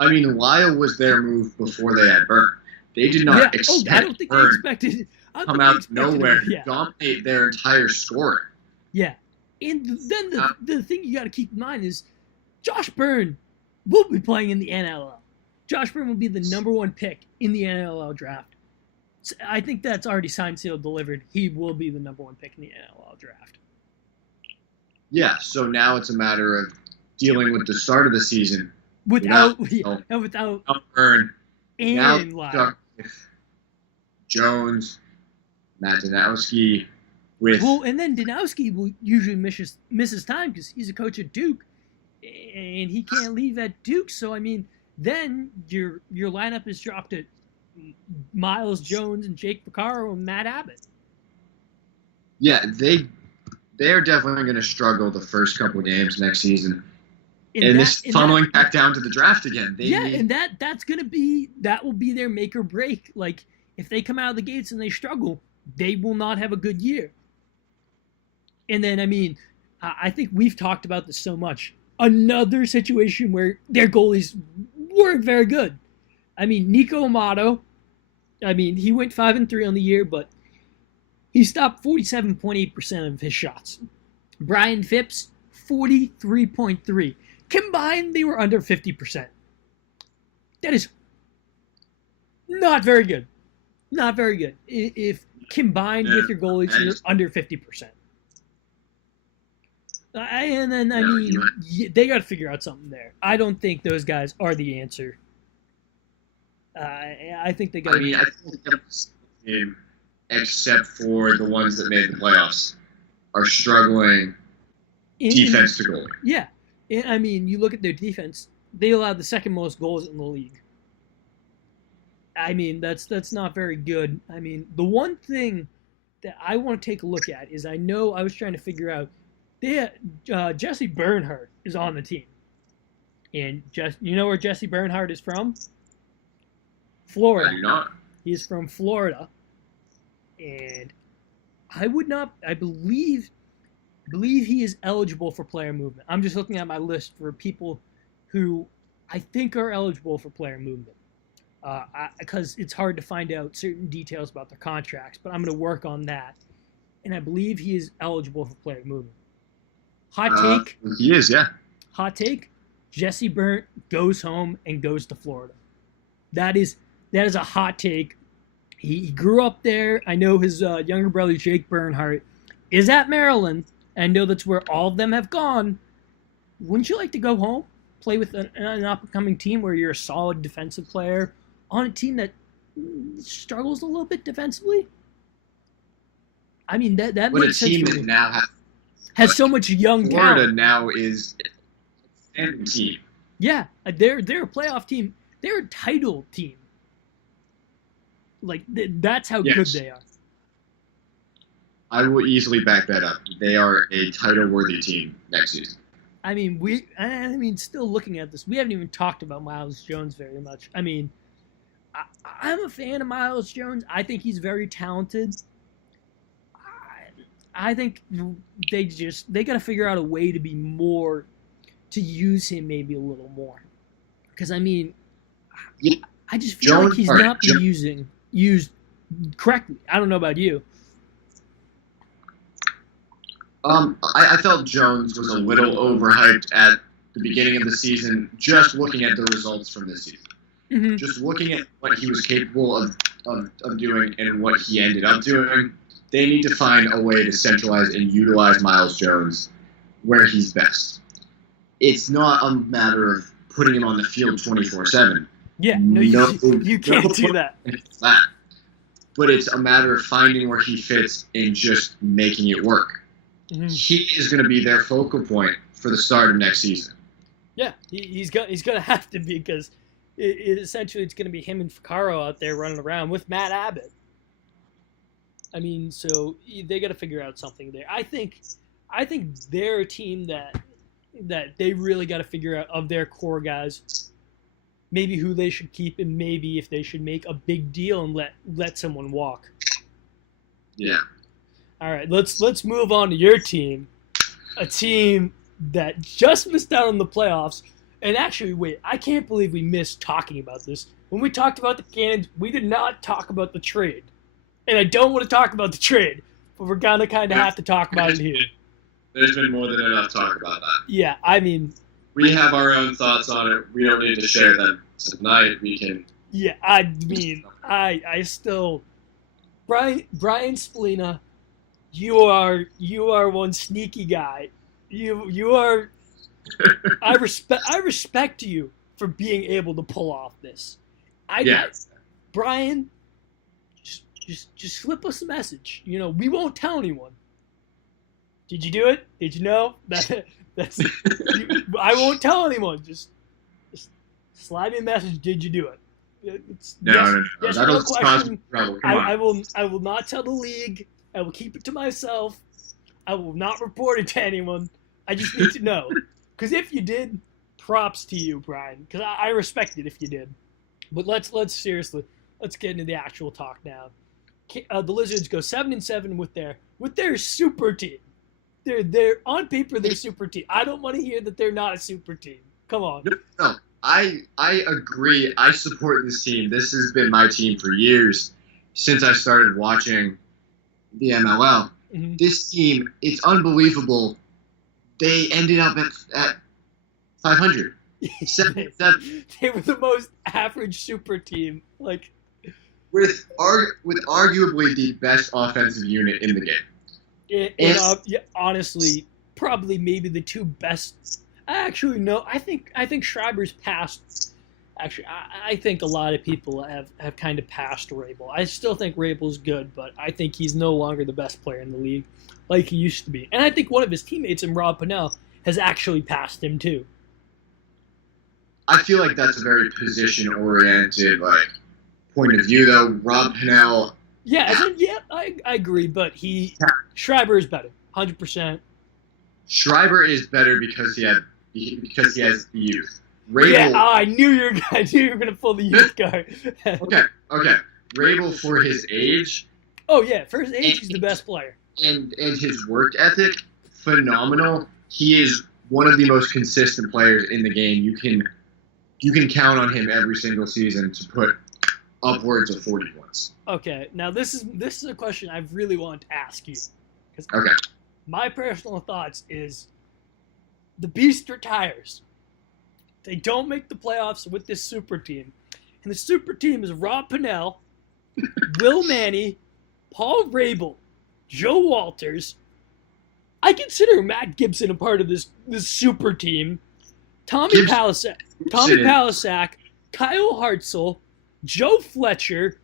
I mean, Lyle was their move before they had Burn. They did not expect I don't think Burn they expected come out of nowhere to dominate their entire scoring. Yeah. And then the thing you got to keep in mind is Josh Byrne will be playing in the NLL. Josh Byrne will be the number 1 pick in the NLL draft. So I think that's already signed, sealed, delivered. He will be the number 1 pick in the NLL draft. Yeah, so now it's a matter of dealing with the start of the season without Byrne and Lyle. Jones, Matt Danowski, and then Danowski will usually misses time because he's a coach at Duke, and he can't leave at Duke. So I mean, then your lineup is dropped at Miles Jones and Jake Vaccaro and Matt Abbott. Yeah, they're definitely going to struggle the first couple of games next season. And this funneling back down to the draft again. And that will be their make or break. Like, if they come out of the gates and they struggle, they will not have a good year. And then, I mean, I think we've talked about this so much. Another situation where their goalies weren't very good. I mean, Nico Amato, he went 5-3 on the year, but he stopped 47.8% of his shots. Brian Phipps, 43.3%. Combined, they were under 50%. That is not very good. Not very good. If combined with your goalies, you're under 50%. And then, they got to figure out something there. I don't think those guys are the answer. I think they got to... I think every team, except for the ones that made the playoffs, are struggling defense to goalie. Yeah. I mean, you look at their defense, they allowed the second most goals in the league. I mean, that's not very good. I mean, the one thing that I want to take a look at is I was trying to figure out, Jesse Bernhardt is on the team. And you know where Jesse Bernhardt is from? Florida. I do not. He's from Florida. And I believe he is eligible for player movement. I'm just looking at my list for people who I think are eligible for player movement. Because it's hard to find out certain details about their contracts, but I'm going to work on that. And I believe he is eligible for player movement. Hot take? He is, yeah. Hot take? Jesse Bernhardt goes home and goes to Florida. That is a hot take. He grew up there. I know his younger brother, Jake Bernhardt, is at Maryland. I know that's where all of them have gone. Wouldn't you like to go home, play with an up-and-coming team where you're a solid defensive player on a team that struggles a little bit defensively? I mean, that makes sense. But a team that now has so much young Florida talent. now is a standing team. Yeah, they're a playoff team. They're a title team. Like, that's how good they are. I will easily back that up. They are a title-worthy team next season. I mean, still looking at this, we haven't even talked about Miles Jones very much. I mean, I'm a fan of Miles Jones. I think he's very talented. I think they got to figure out a way to use him maybe a little more. Because, I mean, I just feel like he's not being used correctly. I don't know about you. I felt Jones was a little overhyped at the beginning of the season, just looking at the results from this season. Mm-hmm. Just looking at what he was capable of doing and what he ended up doing, they need to find a way to centralize and utilize Miles Jones where he's best. It's not a matter of putting him on the field 24/7. Yeah, no, you can't do that. But it's a matter of finding where he fits and just making it work. Mm-hmm. He is going to be their focal point for the start of next season. Yeah, he's gonna have to be, because essentially it's gonna be him and Ficarro out there running around with Matt Abbott. I mean, so they got to figure out something there. I think they're a team that they really got to figure out, of their core guys, maybe who they should keep, and maybe if they should make a big deal and let someone walk. Yeah. All right, let's move on to your team, a team that just missed out on the playoffs. And actually, wait, I can't believe we missed talking about this. When we talked about the Cannons, we did not talk about the trade. And I don't want to talk about the trade, but we're going to kind of have to talk about it here. There's been more than enough talk about that. Yeah, I mean... We have our own thoughts on it. We don't need to share them tonight. We can... Yeah, I mean, I still... Brian Splina, you are one sneaky guy. You are... I respect you for being able to pull off this. Brian... Just slip us a message. We won't tell anyone. Did you do it? Did you know? That's. I won't tell anyone. Just slide me a message. Did you do it? No. That'll cause trouble. I will not tell the league. I will keep it to myself. I will not report it to anyone. I just need to know. Because if you did, props to you, Brian. Because I respect it if you did. But let's get into the actual talk now. The Lizards go 7-7 with their super team. They're on paper they're super team. I don't want to hear that they're not a super team. Come on. No, I agree. I support this team. This has been my team for years, since I started watching the MLL. Mm-hmm. This team, it's unbelievable. They ended up at 500. 7-7. They were the most average super team. With arguably the best offensive unit in the game. Honestly, probably maybe the two best. Actually, no. I think Schreiber's passed. Actually, I think a lot of people have kind of passed Rabel. I still think Rabel's good, but I think he's no longer the best player in the league like he used to be. And I think one of his teammates in Rob Pannell has actually passed him too. I feel like that's a very position-oriented point of view, though. Rob Pannell. Yeah, I agree, but Schreiber is better, 100%. Schreiber is better because he has the youth. Rabel, yeah, I knew you were gonna pull the youth card. Okay. Rabel, for his age. Oh yeah, for his age, he's the best player. And his work ethic, phenomenal. He is one of the most consistent players in the game. You can count on him every single season to put upwards of 40 points. Okay, now this is a question I really want to ask you. Okay. My personal thoughts is the Beast retires. They don't make the playoffs with this super team. And the super team is Rob Pannell, Will Manny, Paul Rabel, Joe Walters. I consider Matt Gibson a part of this super team. Tommy Palisak, Kyle Hartzell, Joe Fletcher,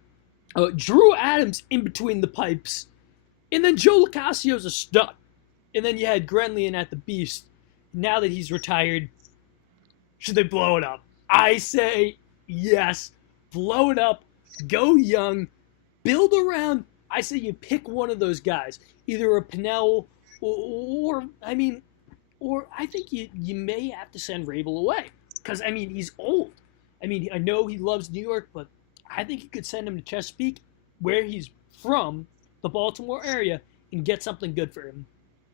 Drew Adams in between the pipes, and then Joe Lacasio's a stud. And then you had Grenlian at the Beast. Now that he's retired, should they blow it up? I say yes. Blow it up. Go young. Build around. I say you pick one of those guys. Either a Pannell or I think you may have to send Rabel away. Because, he's old. I know he loves New York, but I think you could send him to Chesapeake, where he's from, the Baltimore area, and get something good for him.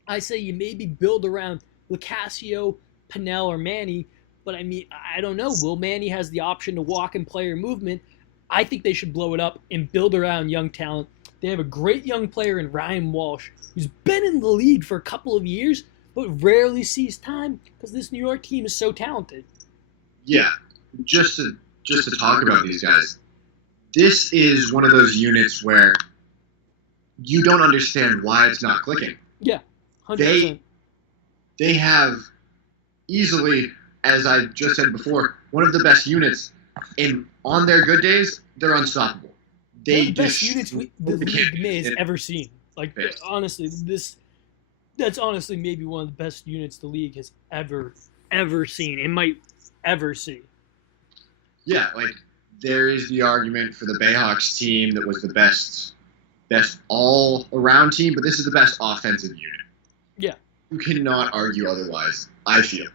I say you maybe build around Lacasio, Pannell, or Manny, but I don't know. Will Manny has the option to walk in player movement. I think they should blow it up and build around young talent. They have a great young player in Ryan Walsh, who's been in the league for a couple of years, but rarely sees time because this New York team is so talented. Yeah, just to talk about these guys, this is one of those units where you don't understand why it's not clicking. Yeah, 100%. They have easily, as I just said before, one of the best units, and on their good days, they're unstoppable. They're the best units the league has ever seen. Honestly, that's honestly maybe one of the best units the league has ever seen. It might ever see. Yeah, like there is the argument for the Jayhawks team that was the best all around team, but this is the best offensive unit. Yeah. You cannot argue otherwise, I feel.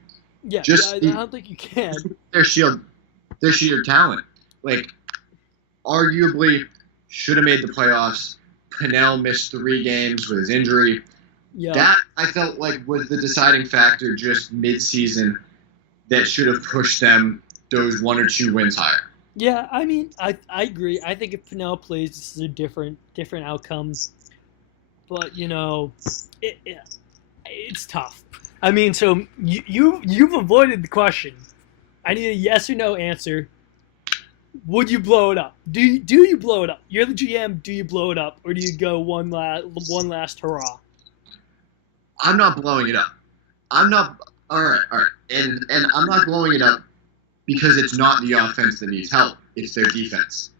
Yeah, I don't think you can. Their sheer talent. Like, arguably should have made the playoffs. Pinnell missed 3 games with his injury. Yeah. That, I felt like, was the deciding factor just mid-season that should have pushed them those 1 or 2 wins higher. Yeah, I mean, I agree. I think if Pinnell plays, this is a different outcome. But, it's tough. I mean, so you've avoided the question. I need a yes or no answer. Would you blow it up? Do you blow it up? You're the GM. Do you blow it up, or do you go one last hurrah? I'm not blowing it up. I'm not. All right, and I'm not blowing it up because it's not the offense that needs help. It's their defense.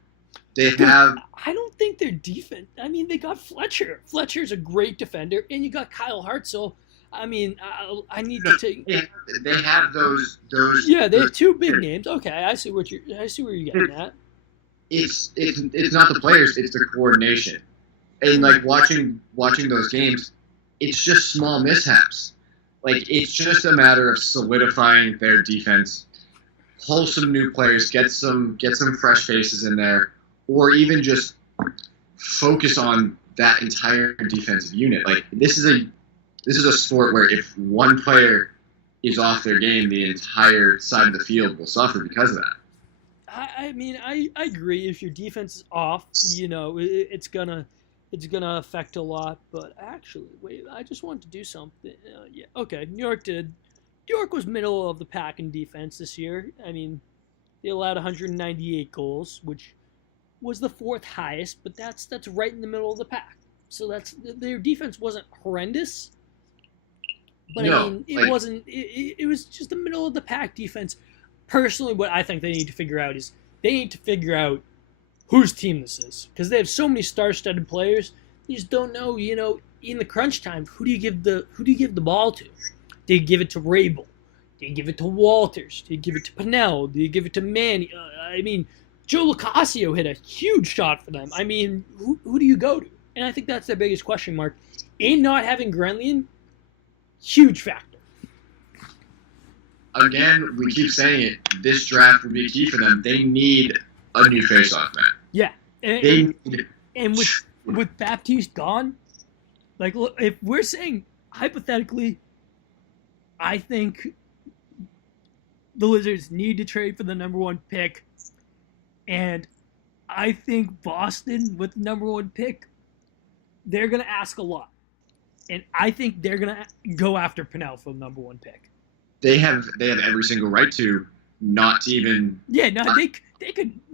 I don't think their defense. I mean, they got Fletcher. Fletcher's a great defender, and you got Kyle Hartzell. I mean, I need to take. They have those. Yeah, they have 2 big names. Okay, I see where you're getting at. It's not the players; it's the coordination. And like watching those games, it's just small mishaps. Like it's just a matter of solidifying their defense, pull some new players, get some fresh faces in there, or even just focus on that entire defensive unit. Like this is a sport where if one player is off their game, the entire side of the field will suffer because of that. I mean, I agree. If your defense is off, it's gonna affect a lot. But actually, wait, I just wanted to do something. Yeah, okay. New York was middle of the pack in defense this year. I mean, they allowed 198 goals, which was the 4th highest, but that's right in the middle of the pack. So their defense wasn't horrendous. But no, I mean, it wasn't. It was just the middle of the pack defense. Personally, what I think they need to figure out is they need to figure out whose team this is, because they have so many star-studded players. You just don't know. In the crunch time, who do you give the ball to? Do you give it to Rabel? Do you give it to Walters? Do you give it to Pinnell? Do you give it to Manny? I mean, Joe Locascio hit a huge shot for them. I mean, who do you go to? And I think that's their biggest question mark. In not having Grenlian, huge factor. Again, we keep saying it. This draft will be key for them. They need a new face-off man. Yeah, and with Baptiste gone, like look, if we're saying hypothetically, I think the Lizards need to trade for the number 1 pick, and I think Boston with the number 1 pick, they're gonna ask a lot, and I think they're gonna go after Pinnell for the number 1 pick. They have every single right to not to even. Yeah, no, they could.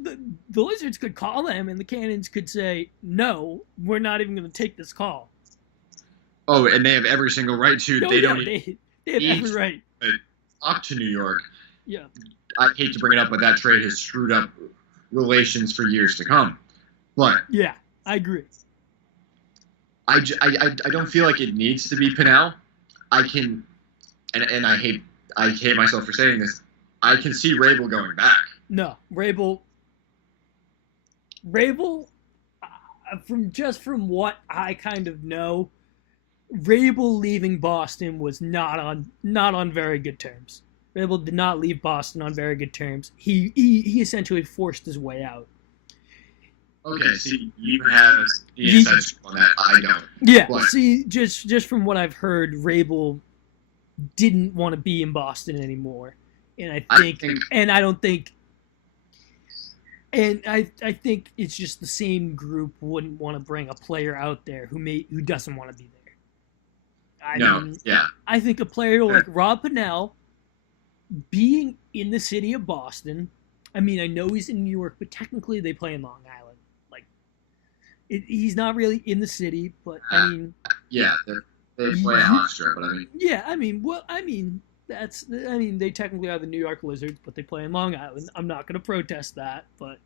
The Lizards could call them, and the Cannons could say, "No, we're not even going to take this call." Oh, and they have every single right to. No, they yeah, don't. They have every right. Up to New York. Yeah. I hate to bring it up, but that trade has screwed up relations for years to come. But yeah, I agree. I don't feel like it needs to be Pinnell. I can, and I hate myself for saying this. I can see Rabel going back. No, Rabel, from what I kind of know, Rabel leaving Boston was not on very good terms. Rabel did not leave Boston on very good terms. He essentially forced his way out. Okay, see, you have the insights on that. I don't. Yeah, but see, just from what I've heard, Rabel didn't want to be in Boston anymore, and I think it's just the same group wouldn't want to bring a player out there who doesn't want to be there. I think a player like Rob Pinnell being in the city of Boston. I mean, I know he's in New York, but technically they play in Long Island. He's not really in the city, but I mean. Yeah, they play in Rochester, but I mean. Yeah, I mean, they technically are the New York Lizards, but they play in Long Island. I'm not going to protest that, but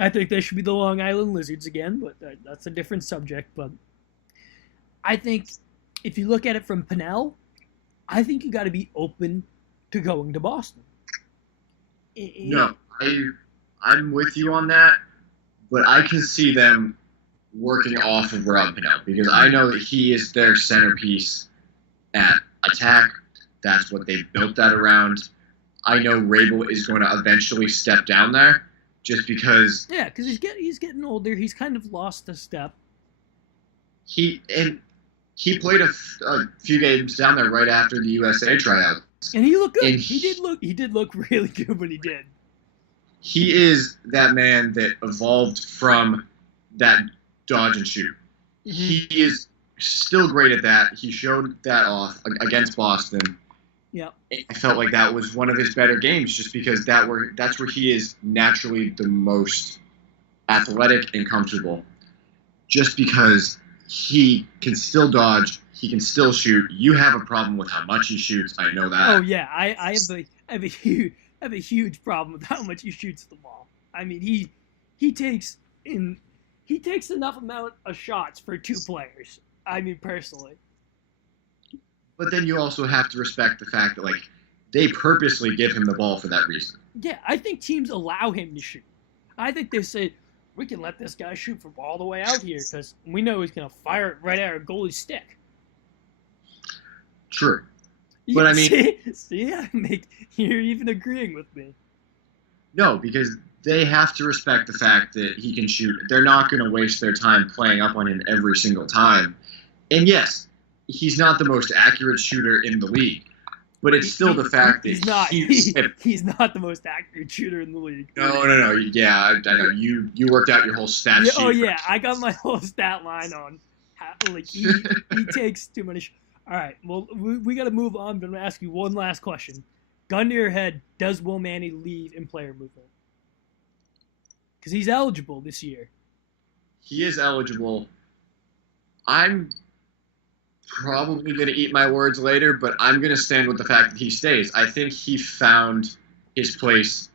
I think they should be the Long Island Lizards again, but that's a different subject. But I think if you look at it from Pinnell, I think you got to be open to going to Boston. No, I'm with you on that, but I can see them working off of Rob Pinnell because I know that he is their centerpiece at attack. That's what they built that around. I know Rabel is going to eventually step down there just because... Yeah, because he's getting older. He's kind of lost a step. He played a few games down there right after the USA tryouts. And he looked good. He did look really good when he did. He is that man that evolved from that dodge and shoot. Mm-hmm. He is still great at that. He showed that off against Boston. Yeah. I felt like that was one of his better games just because that's where he is naturally the most athletic and comfortable. Just because he can still dodge, he can still shoot. You have a problem with how much he shoots. I know that. Oh yeah, I have a huge problem with how much he shoots the ball. I mean, he takes enough amount of shots for two players. I mean, personally. But then you also have to respect the fact that they purposely give him the ball for that reason. Yeah, I think teams allow him to shoot. I think they say, we can let this guy shoot from all the way out here because we know he's going to fire it right at our goalie's stick. True. But I mean... See, you're even agreeing with me. No, because they have to respect the fact that he can shoot. They're not going to waste their time playing up on him every single time. And yes, he's not the most accurate shooter in the league. But it's still the fact that he's not the most accurate shooter in the league. No. Yeah, I know. You worked out your whole stat sheet. Oh, yeah. I got my whole stat line on how, he takes too many All right. Well, we got to move on. But I'm going to ask you one last question. Gun to your head, does Will Manny leave in player movement? Because he's eligible this year. He is eligible. I'm probably going to eat my words later, but I'm going to stand with the fact that he stays. I think he found his place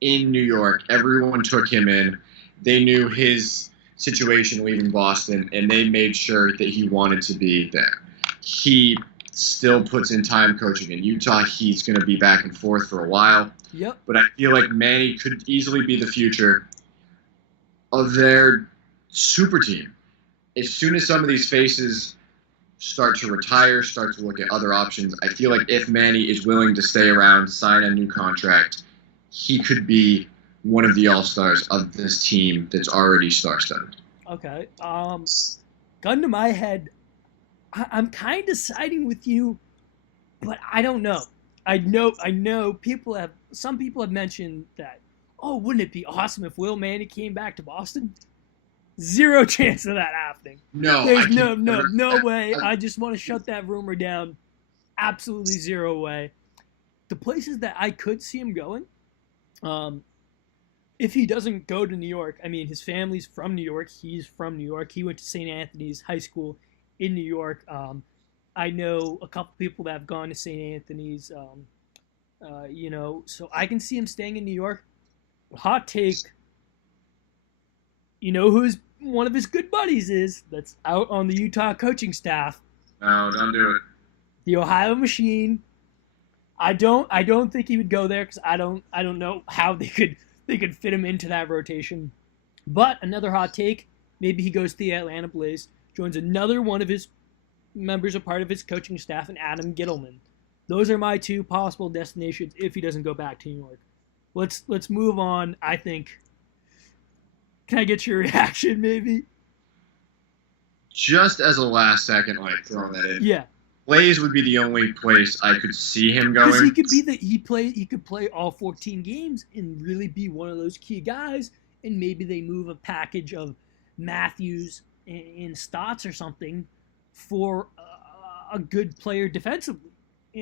in New York. Everyone took him in. They knew his situation leaving Boston, and they made sure that he wanted to be there. He still puts in time coaching in Utah. He's going to be back and forth for a while. Yep. But I feel like Manny could easily be the future of their super team. As soon as some of these faces start to retire, start to look at other options, I feel like if Manny is willing to stay around, sign a new contract, he could be one of the all-stars of this team that's already star-studded. Okay. Gun to my head, I'm kind of siding with you, but I don't know. I know some people have mentioned that, oh, wouldn't it be awesome if Will Manny came back to Boston? Zero chance of that happening. No. There's no way. I just want to shut that rumor down. Absolutely zero way. The places that I could see him going, if he doesn't go to New York, I mean, his family's from New York. He's from New York. He went to St. Anthony's High School in New York. I know a couple people that have gone to St. Anthony's, so I can see him staying in New York. Hot take. You know who one of his good buddies is that's out on the Utah coaching staff? No, don't do it. The Ohio Machine. I don't think he would go there because I don't know how they could fit him into that rotation. But another hot take, maybe he goes to the Atlanta Blaze, joins another one of his members, a part of his coaching staff, and Adam Gittleman. Those are my two possible destinations if he doesn't go back to New York. Let's move on. I think. Can I get your reaction, maybe? Just as a last second, throwing that in. Yeah. Blaze would be the only place I could see him going. Because he could play all 14 games and really be one of those key guys, and maybe they move a package of Matthews and Stotts or something for a good player defensively,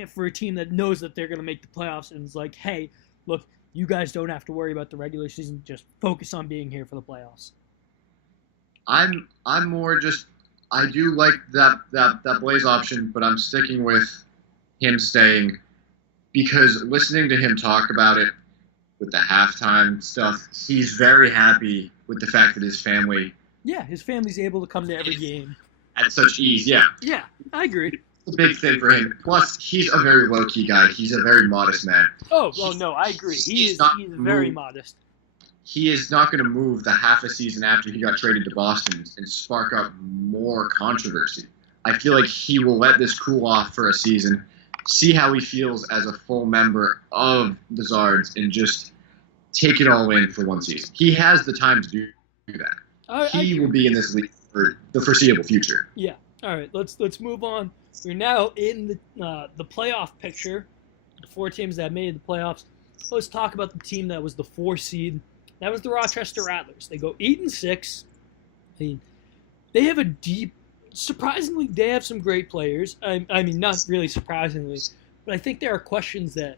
for a team that knows that they're going to make the playoffs and is like, hey, look, you guys don't have to worry about the regular season. Just focus on being here for the playoffs. I'm more just, I do like that Blaze option, but I'm sticking with him staying because listening to him talk about it with the halftime stuff, he's very happy with the fact that his family. Yeah, his family's able to come to every game. at such ease. Yeah. Yeah, I agree. It's a big thing for him. Plus, he's a very low-key guy. He's a very modest man. Oh no, I agree. He's very modest. He is not going to move the half a season after he got traded to Boston and spark up more controversy. I feel like he will let this cool off for a season, see how he feels as a full member of the Zards, and just take it all in for one season. He has the time to do that. He will be in this league for the foreseeable future. Yeah. All right. Let's move on. We're now in the playoff picture. The 4 teams that made the playoffs. Let's talk about the team that was the 4 seed. That was the Rochester Rattlers. They go 8-6. I mean, they have a deep. Surprisingly, they have some great players. I mean, not really surprisingly, but I think there are questions that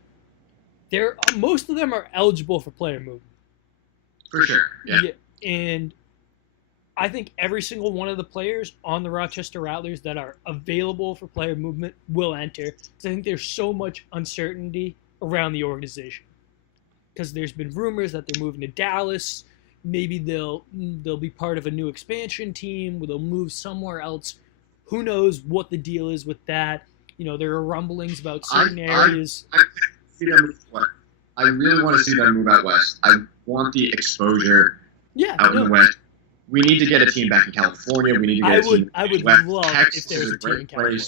most of them are eligible for player movement. For sure, yeah. And I think every single one of the players on the Rochester Rattlers that are available for player movement will enter. Because I think there's so much uncertainty around the organization. Because there's been rumors that they're moving to Dallas. Maybe they'll be part of a new expansion team. Or they'll move somewhere else. Who knows what the deal is with that? You know, there are rumblings about certain areas. I really want to see them move out west. I want the exposure out in the west. We need to get a team back in California. We need to get a team I would west. love Texas if there was a team in California.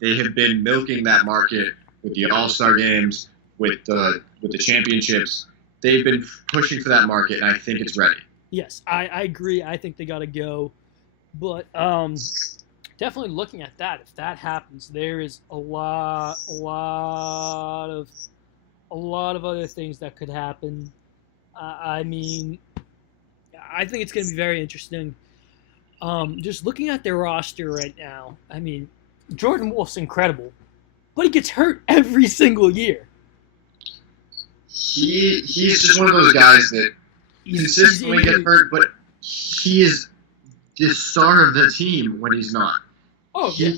They have been milking that market with the All-Star games, with the championships. They've been pushing for that market, and I think it's ready. Yes, I agree. I think they got to go. But definitely looking at that, if that happens, there is a lot of other things that could happen. I mean, I think it's going to be very interesting. Just looking at their roster right now, I mean, Jordan Wolf's incredible, but he gets hurt every single year. He's just one of those guys that consistently gets hurt, but he is the star of the team when he's not. Oh, yeah.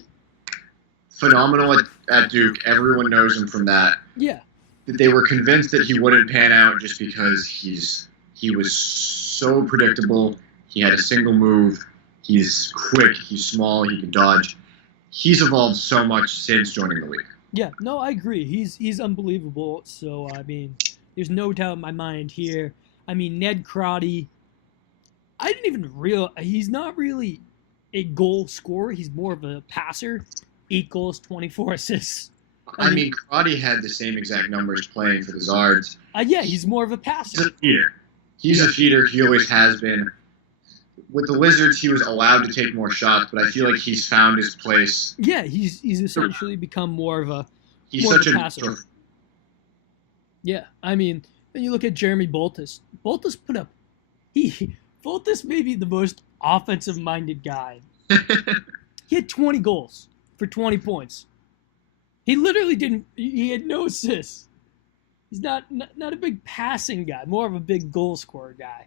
Phenomenal at Duke. Everyone knows him from that. Yeah. They were convinced that he wouldn't pan out just because he was so predictable. He had a single move. He's quick. He's small. He can dodge. He's evolved so much since joining the league. Yeah, no, I agree. He's unbelievable. So, I mean, there's no doubt in my mind here. I mean, Ned Crotty, I didn't even realize he's not really a goal scorer. He's more of a passer. 8 goals, 24 assists. I mean, Crotty had the same exact numbers playing for the Zards. Yeah, he's more of a passer. He's a feeder. He's a feeder. He always has been. With the Wizards, he was allowed to take more shots, but I feel like he's found his place. Yeah, he's essentially become more of a passer. Yeah, I mean, then you look at Jeremy Boltus. Boltus put up. Boltus may be the most offensive-minded guy. He had 20 goals for 20 points. He literally didn't. He had no assists. He's not a big passing guy, more of a big goal scorer guy.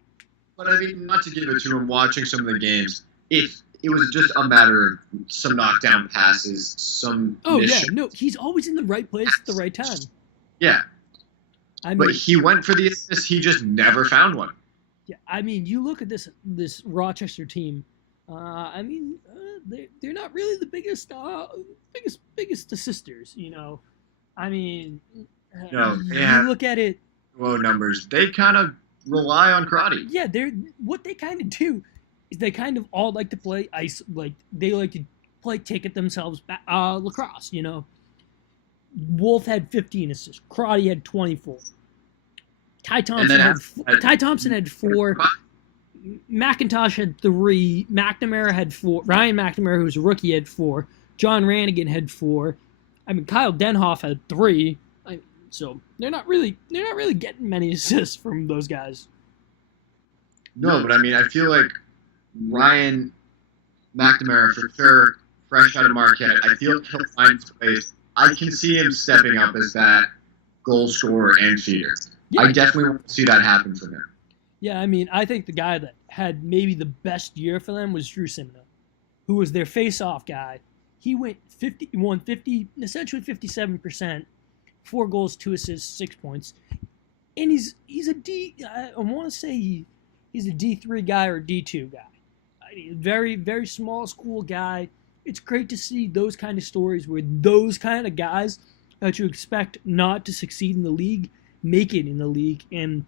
But I mean, not to give it to him, watching some of the games, it was just a matter of some knockdown passes, some. Oh yeah, no, he's always in the right place at the right time. Yeah. I mean, but he went for the assist. He just never found one. Yeah, I mean, you look at this Rochester team. I mean, they're not really the biggest assisters. You know, I mean, no, you look at it. Low numbers. They kind of rely on Crotty. Yeah, what they kind of do is they kind of all like to play ice. Like they like to play ticket themselves back, lacrosse. You know, Wolf had 15 assists. Crotty had 24. Ty Thompson had 4. McIntosh had 3. McNamara had 4. Ryan McNamara, who's a rookie, had 4. John Rannigan had 4. I mean, Kyle Denhoff had 3. So they're not really getting many assists from those guys. No, but I mean, I feel like Ryan McNamara for sure, fresh out of Marquette. I feel he'll find his place. I can see him stepping up as that goal scorer and feeder. Yeah. I definitely want to see that happen for him. Yeah, I mean, I think the guy that had maybe the best year for them was Drew Simino, who was their face-off guy. He won 50, essentially 57%, 4 goals, 2 assists, 6 points, and he's a D. I want to say he's a D3 guy or a D2 guy. very, very small school guy. It's great to see those kind of stories where those kind of guys that you expect not to succeed in the league make it in the league. And,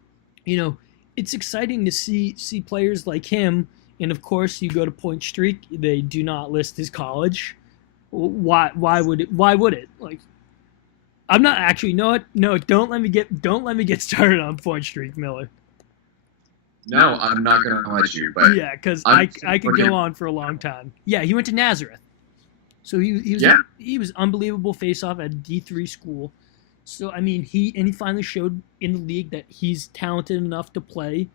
it's exciting to see players like him. And, of course, you go to Point Streak, they do not list his college. Why would it? Like, I'm not actually, you know what? No, don't let me get started on Point Streak, Miller. No, I'm not going to let you. But yeah, because I could go on for a long time. Yeah, he went to Nazareth. So he was unbelievable face-off at a D3 school. So, I mean, he finally showed in the league that he's talented enough to play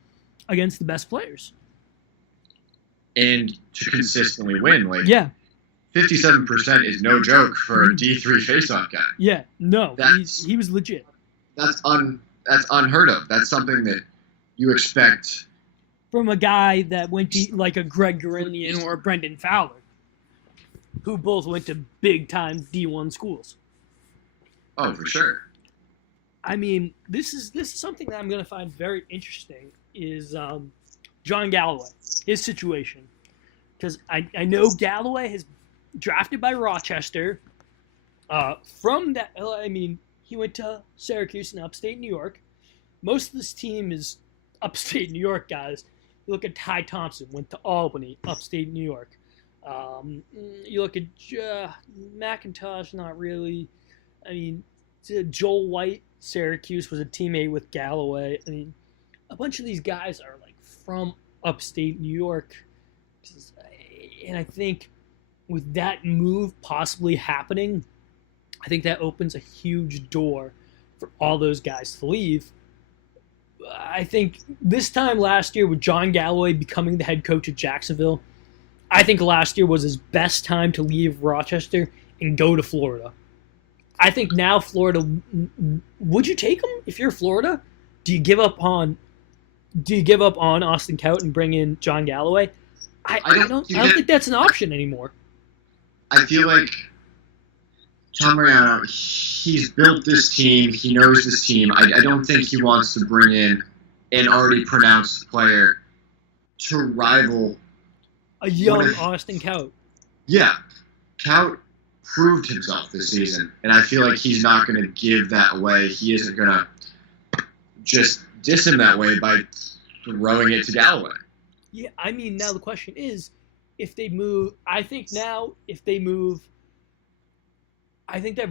against the best players. And to consistently win. Like, yeah. 57% is no joke for a D3 face-off guy. Yeah, no, he was legit. That's unheard of. That's something that you expect from a guy that went to like a Greg Garinian or a Brendan Fowler, who both went to big-time D1 schools. Oh, for sure. I mean, this is something that I'm going to find very interesting is John Galloway, his situation. Because I know Galloway has drafted by Rochester. From that, I mean, he went to Syracuse in upstate New York. Most of this team is upstate New York guys. You look at Ty Thompson, went to Albany, upstate New York. You look at McIntosh, not really. I mean, Joel White, Syracuse, was a teammate with Galloway. I mean, a bunch of these guys are like from upstate New York. And I think with that move possibly happening, I think that opens a huge door for all those guys to leave. I think this time last year with John Galloway becoming the head coach at Jacksonville, I think last year was his best time to leave Rochester and go to Florida. I think now Florida, would you take him if you're Florida? Do you give up on Austin Kaut and bring in John Galloway? I don't think that's an option anymore. I feel like Tom Mariano, he's built this team. He knows this team. I don't think he wants to bring in an already pronounced player to rival a young Austin Kaut. Yeah. Kaut proved himself this season, and I feel like he's not going to give that away. He isn't going to just diss him that way by throwing it to Galloway. Yeah, I mean, now the question is, if they move, I think that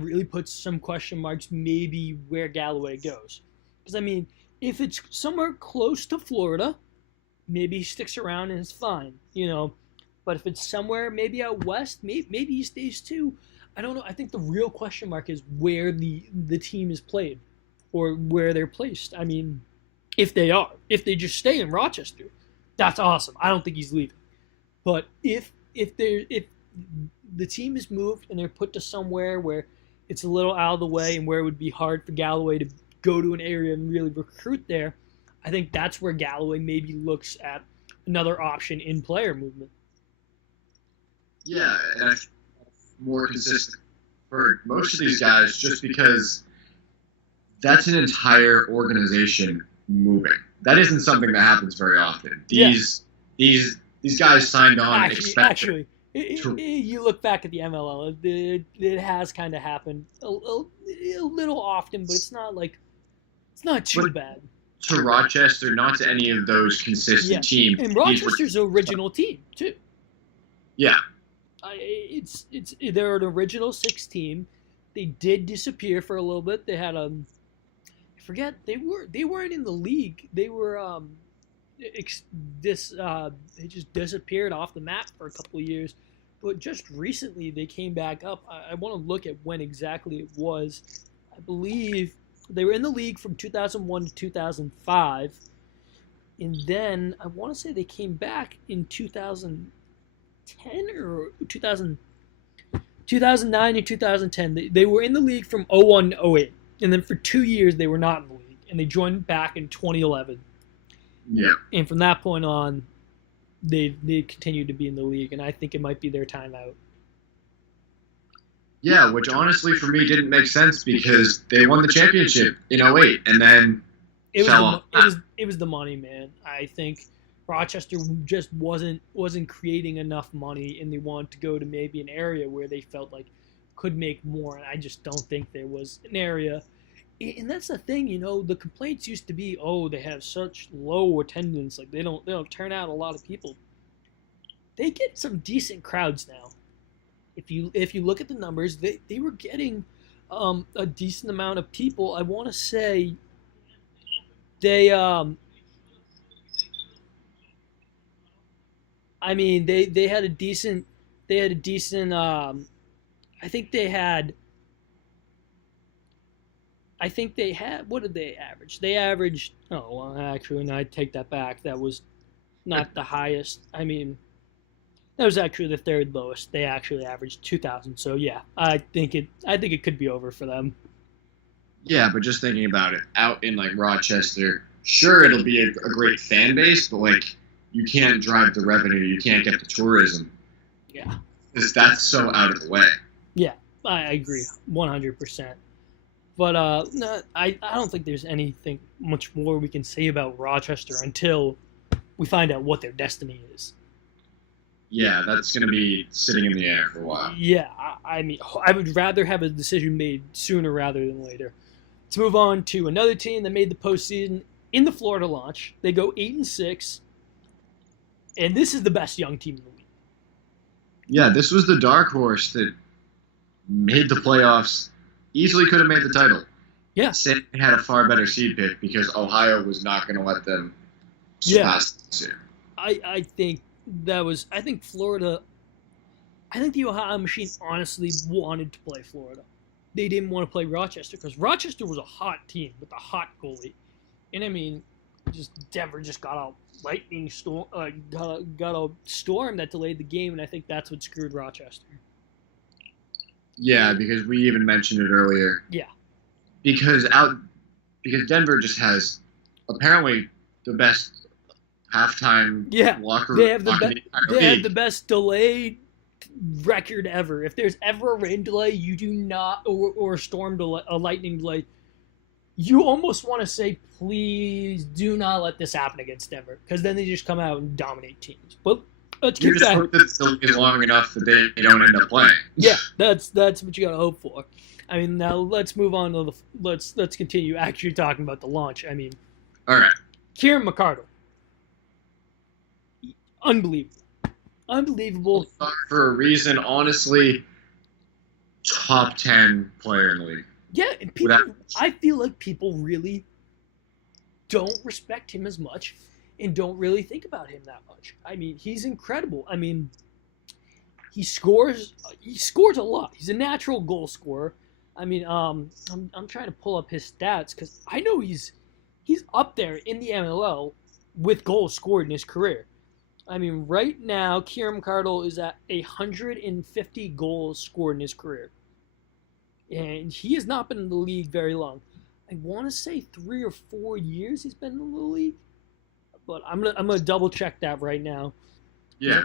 really puts some question marks maybe where Galloway goes. Because, I mean, if it's somewhere close to Florida, maybe he sticks around and it's fine, But if it's somewhere maybe out west, maybe he stays too. I don't know. I think the real question mark is where the team is played or where they're placed. I mean, if they just stay in Rochester, that's awesome. I don't think he's leaving. But if the team is moved and they're put to somewhere where it's a little out of the way and where it would be hard for Galloway to go to an area and really recruit there, I think that's where Galloway maybe looks at another option in player movement. Yeah, and I think more consistent for most of these guys just because that's an entire organization moving. That isn't something that happens very often. These guys signed on expecting. You look back at the MLL, it has kind of happened a little often, but it's not too bad. To Rochester, not to any of those consistent teams. And Rochester's original team too. Yeah. They're an original 6 team. They did disappear for a little bit. They had I forget they weren't in the league. They were they just disappeared off the map for a couple of years. But just recently they came back up. I want to look at when exactly it was. I believe they were in the league from 2001 to 2005. And then I want to say they came back in 2010 or 2009 or 2010. They were in the league from 01 to 08. And then for 2 years they were not in the league. And they joined back in 2011. Yeah. And from that point on, they continued to be in the league, and I think it might be their time out. Yeah, which honestly for me didn't make sense because they won the championship in 08 and then it was the money, man. I think Rochester just wasn't creating enough money, and they wanted to go to maybe an area where they felt like could make more. And I just don't think there was an area. And that's the thing, the complaints used to be, oh, they have such low attendance, like they don't turn out a lot of people. They get some decent crowds now. If you look at the numbers, they were getting a decent amount of people. I want to say they they had a decent I think they had, what did they average? They averaged, oh, well, actually, no, I take that back. That was not the highest. That was actually the third lowest. They actually averaged 2,000. So yeah, I think it could be over for them. Yeah, but just thinking about it, out in like Rochester, sure, it'll be a great fan base, but like you can't drive the revenue, you can't get the tourism. Yeah, because that's so out of the way. Yeah, I agree 100%. But no, I don't think there's anything much more we can say about Rochester until we find out what their destiny is. Yeah, that's going to be sitting in the air for a while. Yeah, I would rather have a decision made sooner rather than later. Let's move on to another team that made the postseason in the Florida launch. They go 8-6, and this is the best young team in the league. Yeah, this was the dark horse that made the playoffs. Easily could have made the title. Yeah. Say they had a far better seed pick because Ohio was not going to let them surpass this year. I think Florida, I think the Ohio machine honestly wanted to play Florida. They didn't want to play Rochester because Rochester was a hot team with a hot goalie. And Denver just got a lightning storm, got a storm that delayed the game, and I think that's what screwed Rochester. Yeah, because we even mentioned it earlier. Yeah. Because Denver just has apparently the best halftime locker room. They have the best delayed record ever. If there's ever a rain delay, you do not, or a storm delay, a lightning delay, you almost want to say, please do not let this happen against Denver, because then they just come out and dominate teams. But let's keep that. Hope that it's still long enough that they don't end up playing. Yeah, that's what you gotta hope for. Now let's move on to let's continue actually talking about the launch. All right. Kieran McArdle, unbelievable. For a reason, honestly, top 10 player in the league. Yeah, and I feel like people really don't respect him as much and don't really think about him that much. He's incredible. He scores a lot. He's a natural goal scorer. I'm trying to pull up his stats because I know he's up there in the MLL with goals scored in his career. Right now, Kieran McArdle is at 150 goals scored in his career. And he has not been in the league very long. I want to say 3 or 4 years he's been in the league. But I'm gonna double check that right now. Yeah.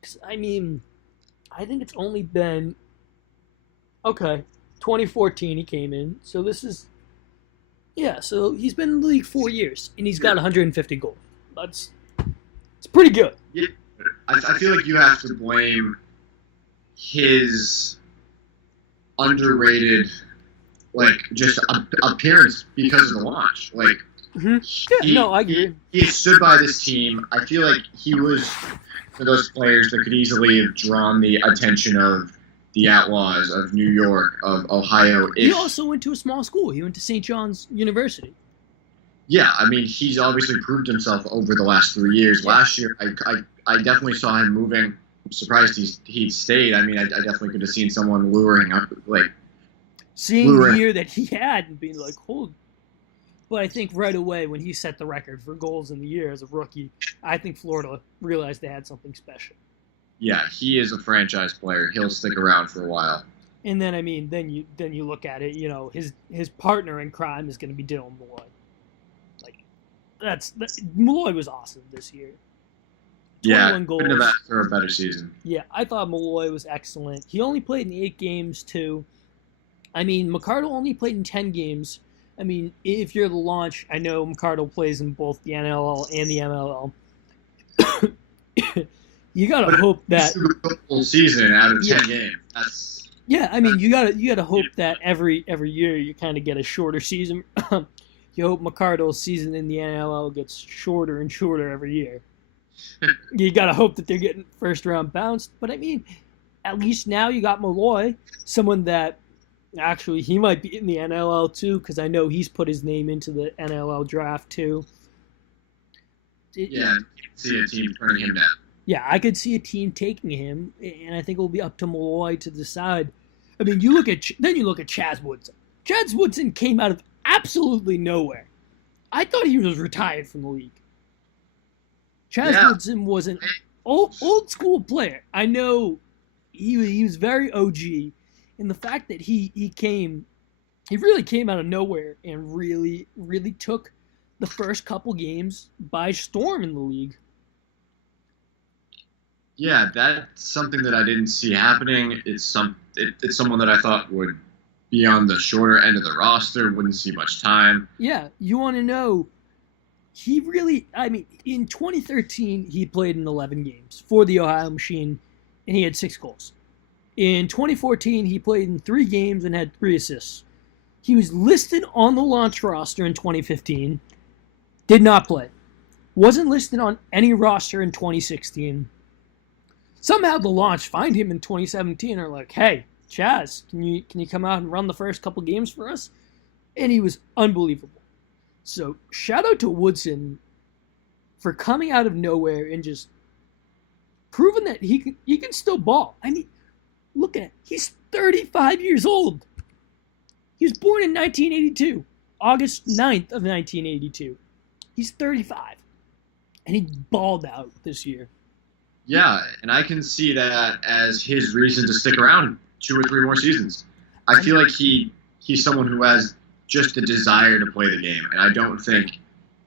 'Cause, I think it's only been 2014 he came in. So this is so he's been in the league 4 years and he's got 150 goals. It's pretty good. Yeah. I feel like you have to blame his underrated just appearance because of the launch. I agree. He stood by this team. I feel like he was one of those players that could easily have drawn the attention of the Outlaws, of New York, of Ohio. He also went to a small school. He went to St. John's University. Yeah, he's obviously proved himself over the last 3 years. Yeah. Last year, I definitely saw him moving. I'm surprised he stayed. I definitely could have seen someone luring up, seeing the year that he had and being like, hold. But I think right away when he set the record for goals in the year as a rookie, I think Florida realized they had something special. Yeah, he is a franchise player. He'll stick around for a while. And then then you look at it, his partner in crime is going to be Dylan Malloy. Malloy was awesome this year. Yeah, couldn't have asked for a better season. Yeah, I thought Malloy was excellent. He only played in 8 games too. McArdle only played in 10 games. If you're the launch, I know McArdle plays in both the NLL and the MLL. You gotta hope that whole season out of 10 games. I mean, you gotta hope that every year you kind of get a shorter season. You hope McCardle's season in the NLL gets shorter and shorter every year. You gotta hope that they're getting first round bounced. But I mean, at least now you got Malloy, someone that actually he might be in the NLL too, because I know he's put his name into the NLL draft too. Yeah, see a team turning him down. Yeah, I could see a team taking him, and I think it'll be up to Malloy to decide. I mean, you look at Chaz Woodson. Chaz Woodson came out of absolutely nowhere. I thought he was retired from the league. Chaz Woodson was an old school player. I know he was very OG, and the fact that he really came out of nowhere and really took the first couple games by storm in the league. Yeah, that's something that I didn't see happening. It's someone that I thought would be on the shorter end of the roster, wouldn't see much time. Yeah, you want to know, in 2013, he played in 11 games for the Ohio Machine, and he had 6 goals. In 2014, he played in 3 games and had 3 assists. He was listed on the launch roster in 2015, did not play. Wasn't listed on any roster in 2016. Somehow the launch find him in 2017 and are like, hey, Chaz, can you come out and run the first couple games for us? And he was unbelievable. So shout out to Woodson for coming out of nowhere and just proving that he can still ball. I mean, look at it. He's 35 years old. He was born in 1982, August 9th of 1982. He's 35. And he balled out this year. Yeah, and I can see that as his reason to stick around 2 or 3 more seasons. I feel like he's someone who has just a desire to play the game, and I don't think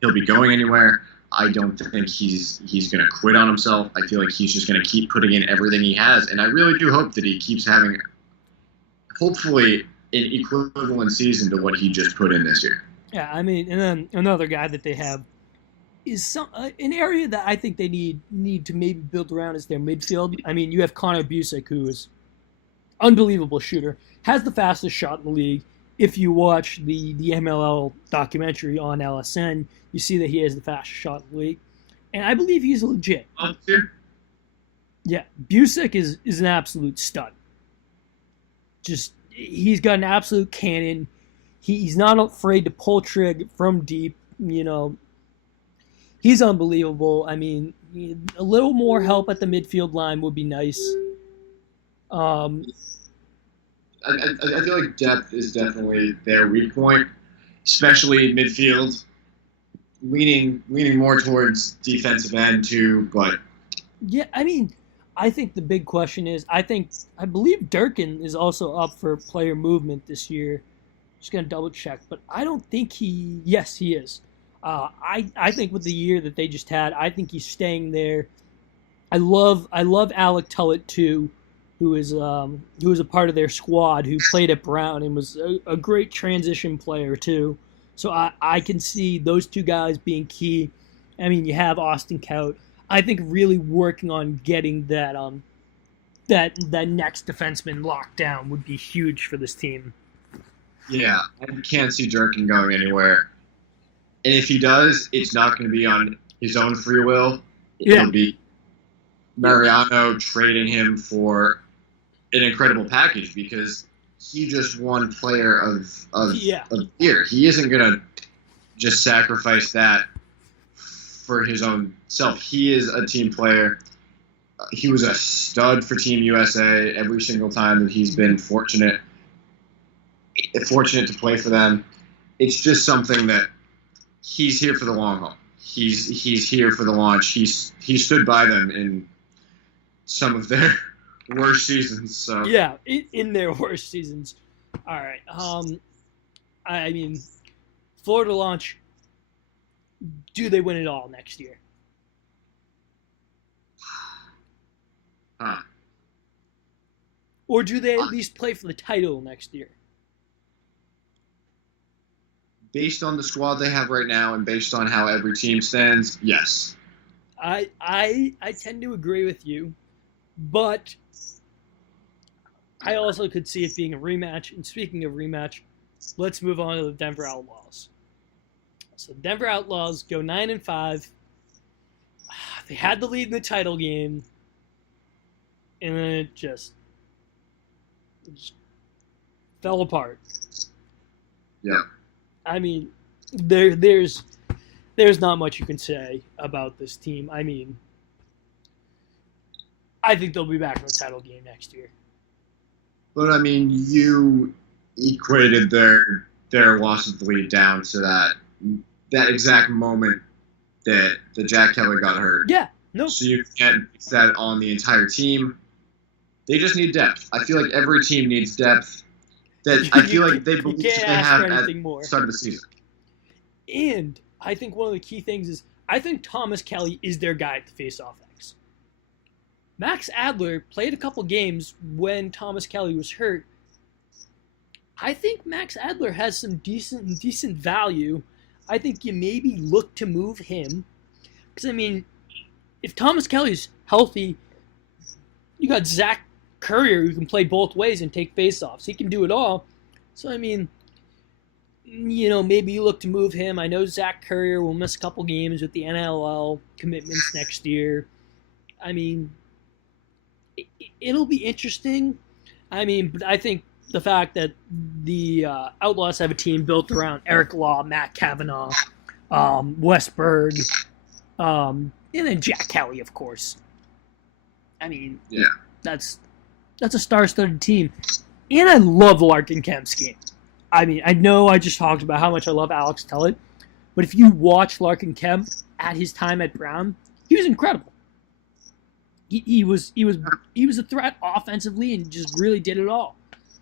he'll be going anywhere. I don't think he's going to quit on himself. I feel like he's just going to keep putting in everything he has, and I really do hope that he keeps having, hopefully, an equivalent season to what he just put in this year. Yeah, I mean, and then another guy that they have is an area that I think they need to maybe build around is their midfield. I mean, you have Connor Busick, who is unbelievable shooter, has the fastest shot in the league. If you watch the MLL documentary on LSN, you see that he has the fastest shot in the league. And I believe he's legit. Yeah, Busick is an absolute stud. Just, he's got an absolute cannon. He's not afraid to pull trig from deep, you know. He's unbelievable. I mean, a little more help at the midfield line would be nice. I feel like depth is definitely their weak point, especially midfield. Leaning more towards defensive end too, but yeah, I mean, I think the big question is, I believe Durkin is also up for player movement this year. Just gonna double check, but I don't think yes, he is. I think with the year that they just had, I think he's staying there. I love Alec Tullett too, who is a part of their squad, who played at Brown and was a great transition player too. So I can see those 2 guys being key. I mean, you have Austin Kaut. I think really working on getting that next defenseman locked down would be huge for this team. Yeah, I can't see Durkin going anywhere. And if he does, it's not going to be on his own free will. It'll be Mariano trading him for an incredible package because he just won player of the year. He isn't going to just sacrifice that for his own self. He is a team player. He was a stud for Team USA every single time that he's been fortunate to play for them. It's just something that he's here for the long haul. He's here for the launch. He stood by them in some of their worst seasons. So yeah, in their worst seasons. All right. I mean, Florida launch. Do they win it all next year? Or do they at least play for the title next year? Based on the squad they have right now and based on how every team stands, yes. I tend to agree with you, but I also could see it being a rematch. And speaking of rematch, let's move on to the Denver Outlaws. So Denver Outlaws go 9-5. They had the lead in the title game, and then it just fell apart. Yeah. I mean, there's not much you can say about this team. I mean, I think they'll be back in the title game next year. But I mean, you equated their loss of the lead down to that exact moment that Jack Kelly got hurt. Yeah, no. So you can't fix that on the entire team. They just need depth. I feel like every team needs depth. That I feel like they believe they have at the start of the season. And I think one of the key things is I think Thomas Kelly is their guy at the face-off X. Max Adler played a couple games when Thomas Kelly was hurt. I think Max Adler has some decent value. I think you maybe look to move him. Because, I mean, if Thomas Kelly's healthy, you got Zach Currier who can play both ways and take face-offs. He can do it all. So, I mean, maybe you look to move him. I know Zach Currier will miss a couple games with the MLL commitments next year. I mean, it'll be interesting. I mean, but I think the fact that the Outlaws have a team built around Eric Law, Matt Kavanaugh, Westberg, and then Jack Kelly, of course. I mean, yeah, that's a star-studded team. And I love Larkin Kemp's game. I mean, I know I just talked about how much I love Alex Tellett, but if you watch Larkin Kemp at his time at Brown, he was incredible. He was a threat offensively and just really did it all.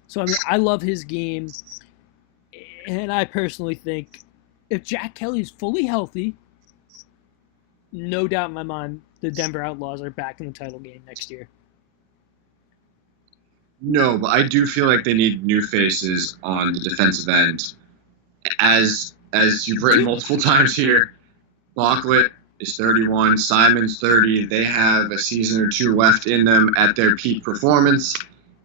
So, I mean, I love his game, and I personally think if Jack Kelly's fully healthy, no doubt in my mind the Denver Outlaws are back in the title game next year. No, but I do feel like they need new faces on the defensive end. As you've written multiple times here, Bachlet is 31, Simon's 30. They have a season or two left in them at their peak performance.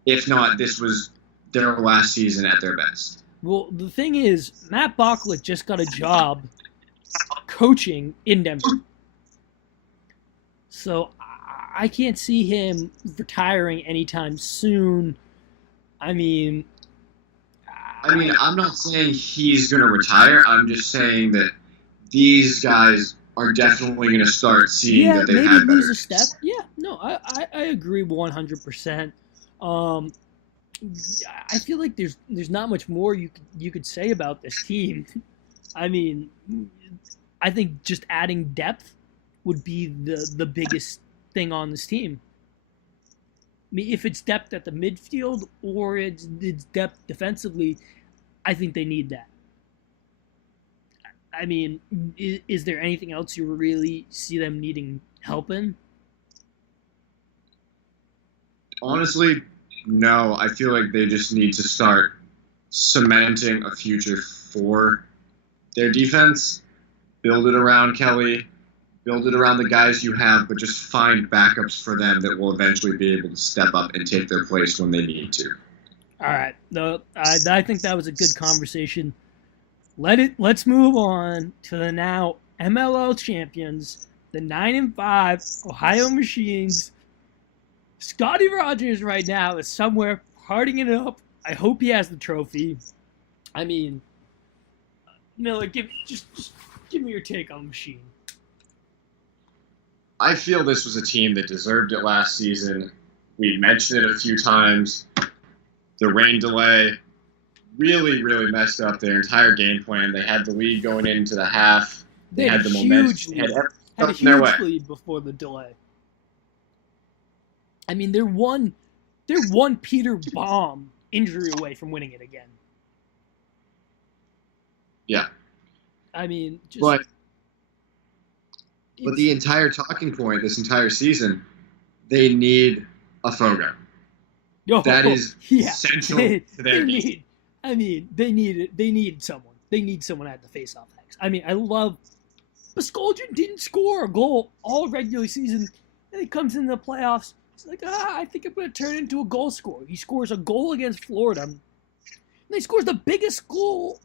If not, this was their last season at their best. Well, the thing is, Matt Bachlet just got a job coaching in Denver. So I can't see him retiring anytime soon. I mean, I'm not saying he's going to retire. I'm just saying that these guys are definitely going to start seeing that they've had better. Maybe lose a step. Yeah, no, I agree 100%. I feel like there's not much more you could say about this team. I mean, I think just adding depth would be the biggest thing on this team. I mean, if it's depth at the midfield or it's depth defensively, I think they need that. I mean, is there anything else you really see them needing help in? Honestly, no. I feel like they just need to start cementing a future for their defense, build it around Kelly, build it around the guys you have, but just find backups for them that will eventually be able to step up and take their place when they need to. All right. I think that was a good conversation. Let's move on to the now MLL champions, the 9-5 Ohio Machines. Scotty Rogers right now is somewhere partying it up. I hope he has the trophy. I mean, Miller, give me your take on the Machine. I feel this was a team that deserved it last season. We mentioned it a few times. The rain delay really, really messed up their entire game plan. They had the lead going into the half. They had the momentum. Had a huge lead before the delay. I mean, they're one Peter Baum injury away from winning it again. Yeah. I mean, but the entire talking point this entire season, they need a Fogo. That is essential to their game. They need someone. They need someone at the face-off X. I mean, I love Biscoldian didn't score a goal all regular season, and he comes into the playoffs. He's like, I think I'm going to turn into a goal scorer. He scores a goal against Florida, and he scores the biggest goal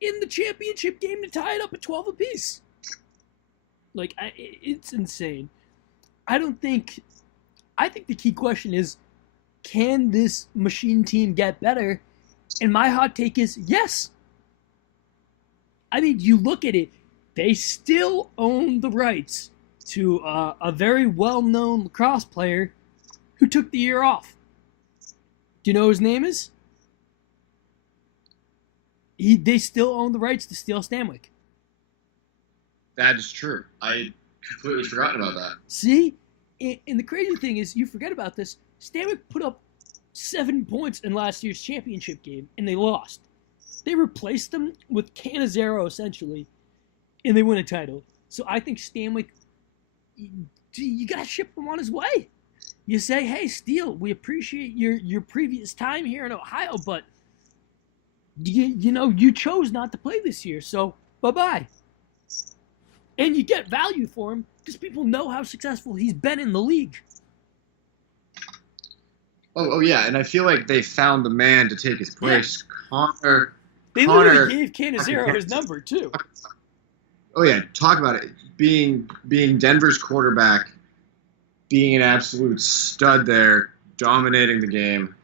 in the championship game to tie it up at 12 apiece. Like, it's insane. I think the key question is, can this Machine team get better? And my hot take is yes. I mean, you look at it, they still own the rights to a very well-known lacrosse player who took the year off. Do you know what his name is? They still own the rights to Steele Stanwyck. That is true. I completely forgotten about that. See? And the crazy thing is, you forget about this, Stanwyck put up 7 points in last year's championship game, and they lost. They replaced them with Cannizzaro, essentially, and they win a title. So I think Stanwyck, you got to ship him on his way. You say, hey, Steele, we appreciate your previous time here in Ohio, but you chose not to play this year, so bye-bye. And you get value for him because people know how successful he's been in the league. Oh yeah, and I feel like they found the man to take his place. Yeah. They literally gave Cannizzaro his number, too. Oh yeah, talk about it. Being Denver's quarterback, being an absolute stud there, dominating the game,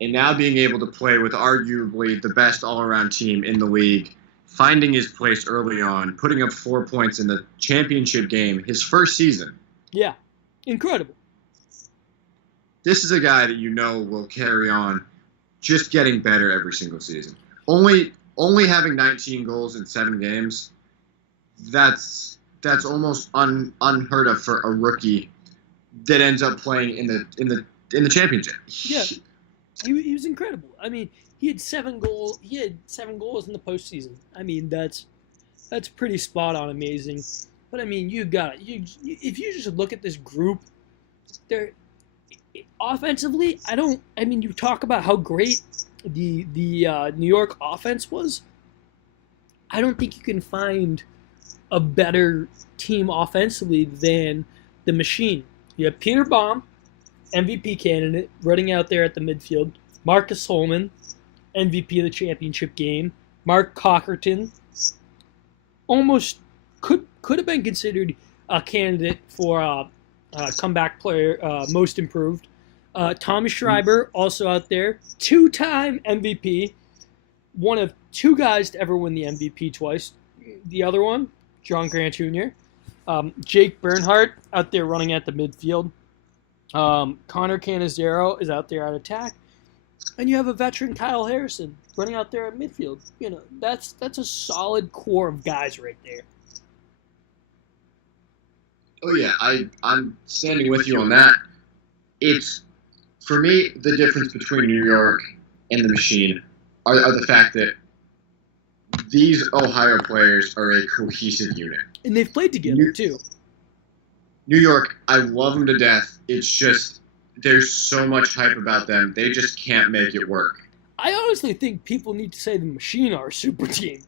and now being able to play with arguably the best all-around team in the league, finding his place early on, putting up 4 points in the championship game, his first season. Yeah, incredible. This is a guy that you know will carry on, just getting better every single season. Only having 19 goals in 7 games, that's almost unheard of for a rookie that ends up playing in the championship. Yeah, he was incredible. I mean, he had 7 goals. He had 7 goals in the postseason. I mean, that's pretty spot on, amazing. But I mean, if you just look at this group, they're offensively. You talk about how great the New York offense was. I don't think you can find a better team offensively than the Machine. You have Peter Baum, MVP candidate, running out there at the midfield. Marcus Holman, MVP of the championship game. Mark Cockerton, almost could have been considered a candidate for comeback player, most improved. Tommy Schreiber, also out there, 2-time MVP, one of 2 guys to ever win the MVP twice. The other one, John Grant Jr. Jake Bernhardt out there running at the midfield. Connor Cannizzaro is out there at attack. And you have a veteran, Kyle Harrison, running out there at midfield. You know, that's a solid core of guys right there. Oh yeah, I'm standing with you on that. It's, for me, the difference between New York and the Machine are the fact that these Ohio players are a cohesive unit. And they've played together, too. New York, I love them to death. It's just, there's so much hype about them. They just can't make it work. I honestly think people need to say the Machine are a super team.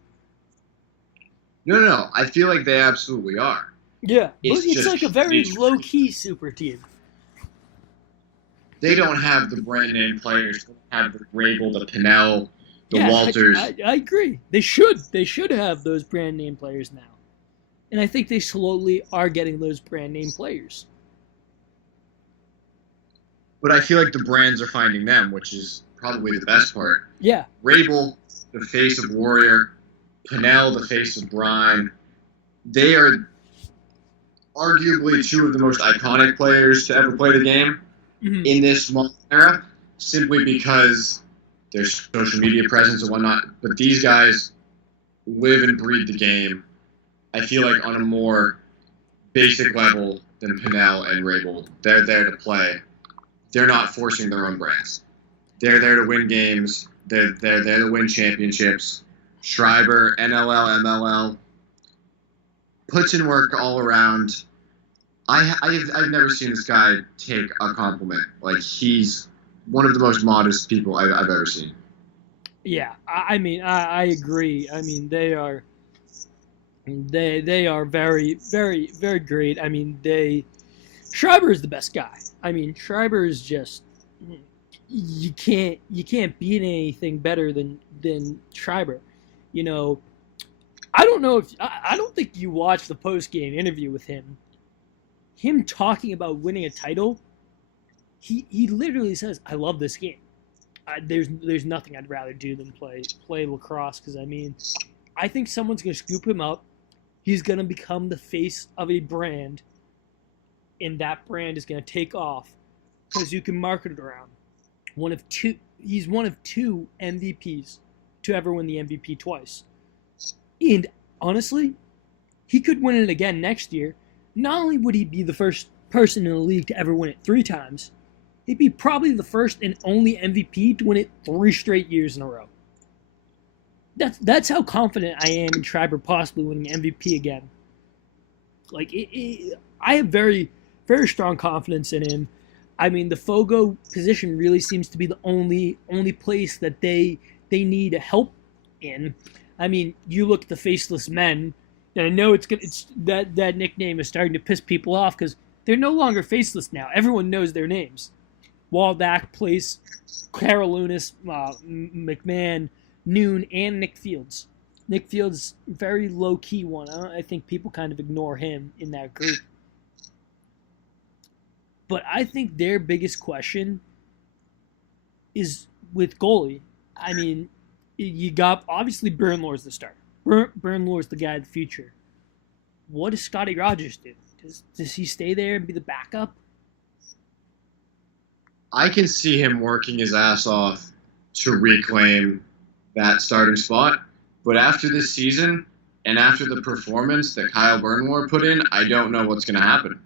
No. I feel like they absolutely are. Yeah, but it's like a very low-key super team. They don't have the brand name players. They don't have the Rabel, the Pinnell, the Walters. I agree. They should. They should have those brand name players now. And I think they slowly are getting those brand name players. But I feel like the brands are finding them, which is probably the best part. Yeah. Rabel, the face of Warrior. Pinnell, the face of Brine. They are arguably 2 of the most iconic players to ever play the game in this modern era, simply because their social media presence and whatnot. But these guys live and breathe the game, I feel like, on a more basic level than Pinnell and Rabel. They're there to play. They're not forcing their own brands. They're there to win games. They're there to win championships. Schreiber, NLL, MLL, puts in work all around. I've never seen this guy take a compliment. Like, he's one of the most modest people I've ever seen. Yeah, I mean, I agree. I mean, they are They are very, very, very great. I mean, Schreiber is the best guy. I mean, Schreiber is just you can't beat anything better than Schreiber. You know, I don't know if I don't think you watched the post game interview with him. Him talking about winning a title, he literally says, "I love this game. There's nothing I'd rather do than play lacrosse." Because I mean, I think someone's gonna scoop him up. He's gonna become the face of a brand, and that brand is gonna take off because you can market it around. He's one of two MVPs to ever win the MVP twice. And honestly, he could win it again next year. Not only would he be the first person in the league to ever win it 3 times, he'd be probably the first and only MVP to win it 3 straight years in a row. That's how confident I am in Schreiber possibly winning MVP again. Like, I have very, very strong confidence in him. I mean, the Fogo position really seems to be the only place that they need help in. I mean, you look at the Faceless Men, and I know it's that nickname is starting to piss people off because they're no longer faceless now. Everyone knows their names. Waldack, Place, Carolinus, McMahon, Noon, and Nick Fields. Nick Fields, very low-key one. I think people kind of ignore him in that group. But I think their biggest question is with goalie. I mean, you got, obviously, Bernlohr's the starter. Bernlohr's the guy of the future. What does Scotty Rogers do? Does he stay there and be the backup? I can see him working his ass off to reclaim that starting spot. But after this season and after the performance that Kyle Bernlohr put in, I don't know what's going to happen.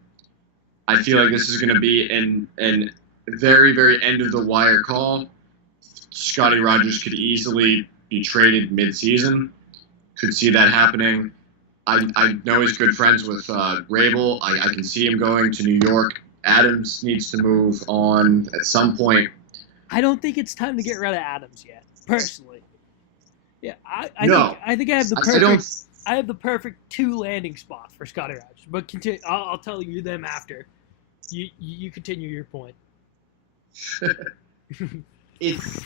I feel like this is going to be an very, very end-of-the-wire call. Scotty Rogers could easily be traded mid-season. Could see that happening. I know he's good friends with Rabel. I can see him going to New York. Adams needs to move on at some point. I don't think it's time to get rid of Adams yet, personally. Yeah, I think I have the perfect. I have the perfect 2 landing spots for Scotty Rogers. But continue. I'll tell you them after. You continue your point. It's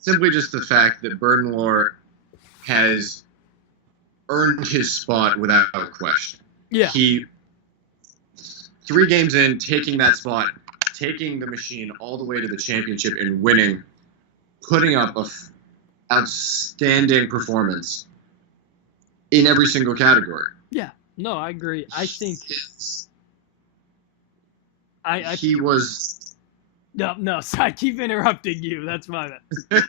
simply just the fact that Bernlohr has earned his spot without question. Yeah. He, 3 games in, taking that spot, taking the machine all the way to the championship and winning, putting up a outstanding performance in every single category. Yeah. No, I agree. I think he was. No. Sorry, I keep interrupting you. That's my bad.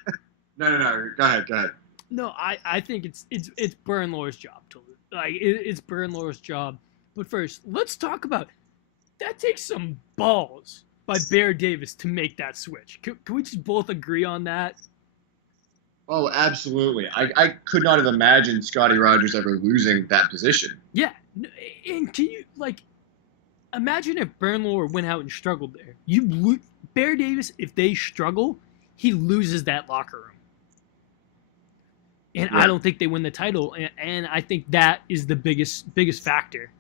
No. Go ahead. No, I think it's Bernlohr's job to lose. Like it's Bernlohr's job. But first, let's talk about that. Takes some balls by Bear Davis to make that switch. Can we just both agree on that? Oh, absolutely. I could not have imagined Scotty Rogers ever losing that position. Yeah, and can you imagine if Bernlohr went out and struggled there? Bear Davis, if they struggle, he loses that locker room. And yeah. I don't think they win the title, and I think that is the biggest factor.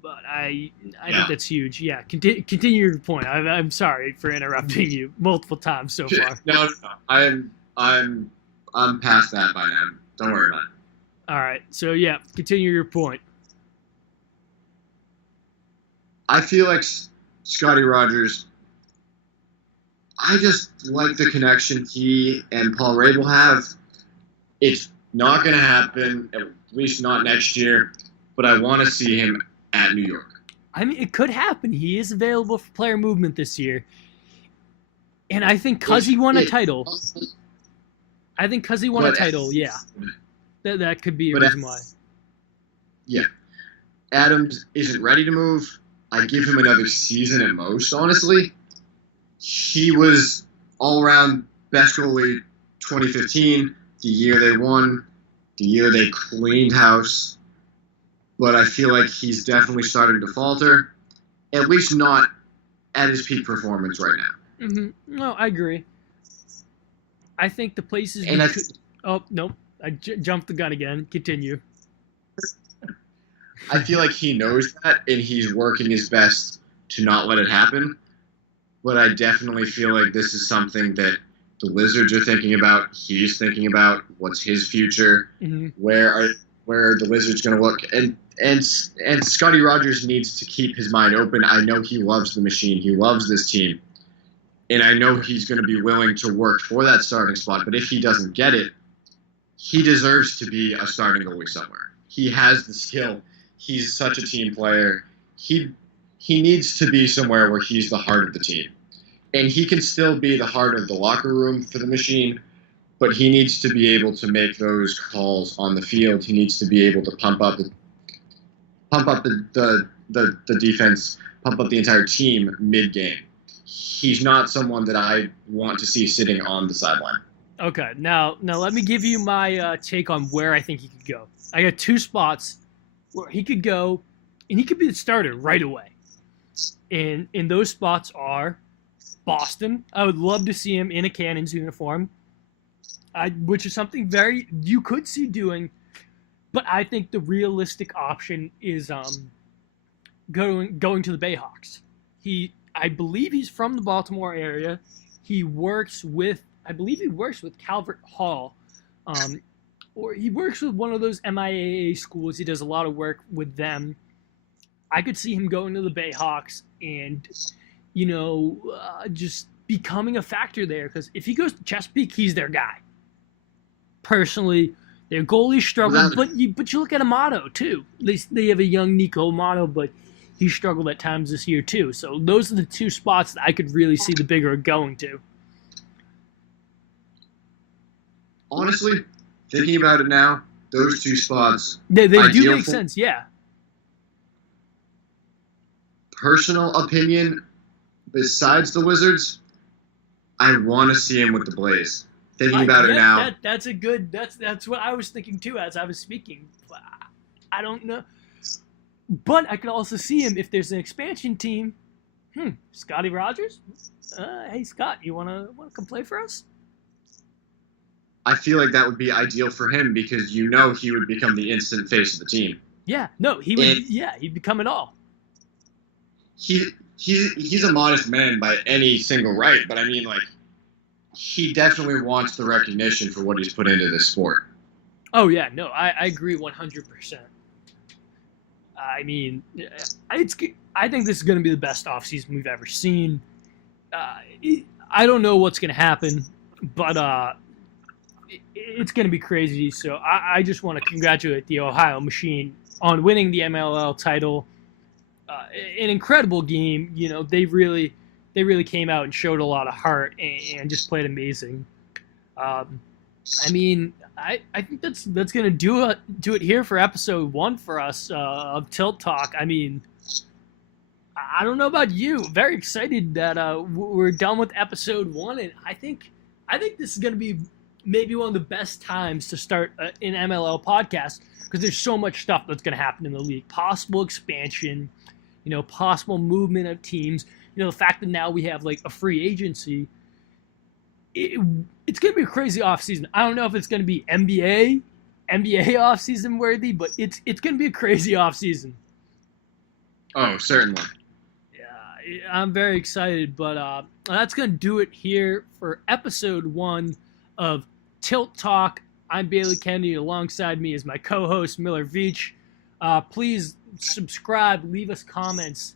But I think that's huge. Yeah, continue your point. I'm sorry for interrupting you multiple times so far. No, I'm past that by now. Don't worry about it. All right, so yeah, continue your point. I feel like Scotty Rogers, I just like the connection he and Paul Rabel have. It's not going to happen, at least not next year, but I want to see him at New York. I mean, it could happen. He is available for player movement this year. And I think because he won a title. Yeah. That could be a reason why. Yeah. Adams isn't ready to move. I give him another season at most, honestly. He was all-around best goalie 2015, the year they won, the year they cleaned house. But I feel like he's definitely starting to falter, at least not at his peak performance right now. Mm-hmm. No, I agree. I think the places... Oh, no. I jumped the gun again. Continue. I feel like he knows that, and he's working his best to not let it happen. But I definitely feel like this is something that the Wizards are thinking about. He's thinking about what's his future. Mm-hmm. Where are the Wizards going to look? And Scotty Rogers needs to keep his mind open. I know he loves the machine. He loves this team. And I know he's going to be willing to work for that starting spot. But if he doesn't get it, he deserves to be a starting goalie somewhere. He has the skill. He's such a team player. He needs to be somewhere where he's the heart of the team. And he can still be the heart of the locker room for the machine, but he needs to be able to make those calls on the field. He needs to be able to pump up the defense, pump up the entire team mid-game. He's not someone that I want to see sitting on the sideline. Okay, now let me give you my take on where I think he could go. I got 2 spots where he could go, and he could be the starter right away. And those spots are Boston. I would love to see him in a Cannons uniform, which is something you could see doing. But I think the realistic option is going to the Jayhawks. I believe he's from the Baltimore area. I believe he works with Calvert Hall, or he works with one of those MIAA schools. He does a lot of work with them. I could see him going to the Jayhawks and, just becoming a factor there. Because if he goes to Chesapeake, he's their guy. Personally, their goalies struggle, but you look at Amato too. They have a young Nico Amato, but he struggled at times this year too. So those are the 2 spots that I could really see the bigger going to. Honestly, thinking about it now, those 2 spots, they do make sense, yeah. Personal opinion, besides the Wizards, I want to see him with the Blaze. Thinking about it now. That's what I was thinking too as I was speaking. I don't know. But I could also see him if there's an expansion team. Scotty Rogers? Hey Scott, you wanna come play for us? I feel like that would be ideal for him because he would become the instant face of the team. Yeah, no, he would. He'd become it all. He's a modest man by any single right, but I mean, like, he definitely wants the recognition for what he's put into this sport. Oh yeah, no, I agree 100%. I mean, I think this is going to be the best offseason we've ever seen. I don't know what's going to happen, but it's going to be crazy. So I just want to congratulate the Ohio Machine on winning the MLL title. An incredible game. They really came out and showed a lot of heart and just played amazing. I think that's gonna do it here for episode 1 for us of Tilt Talk. I mean, I don't know about you. Very excited that we're done with episode 1, and I think this is gonna be maybe one of the best times to start an MLL podcast because there's so much stuff that's gonna happen in the league. Possible expansion, possible movement of teams. The fact that now we have like a free agency. It's going to be a crazy offseason. I don't know if it's going to be NBA offseason worthy, but it's going to be a crazy offseason. Oh, certainly. Yeah, I'm very excited, but that's going to do it here for episode 1 of Tilt Talk. I'm Bailey Kennedy. Alongside me is my co-host, Miller Veach. Please subscribe, leave us comments,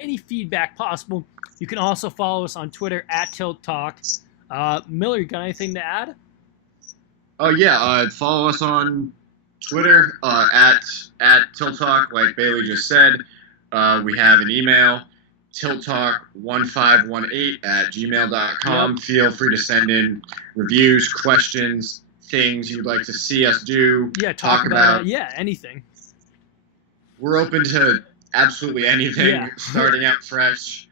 any feedback possible. You can also follow us on Twitter at Tilt Talk. Miller, you got anything to add? Oh yeah, follow us on Twitter at Tilt Talk, like Bailey just said. We have an email, tilttalk1518@gmail.com. Yep. Feel free to send in reviews, questions, things you'd like to see us do. Yeah, talk about anything. We're open to absolutely anything. Yeah. Starting out fresh.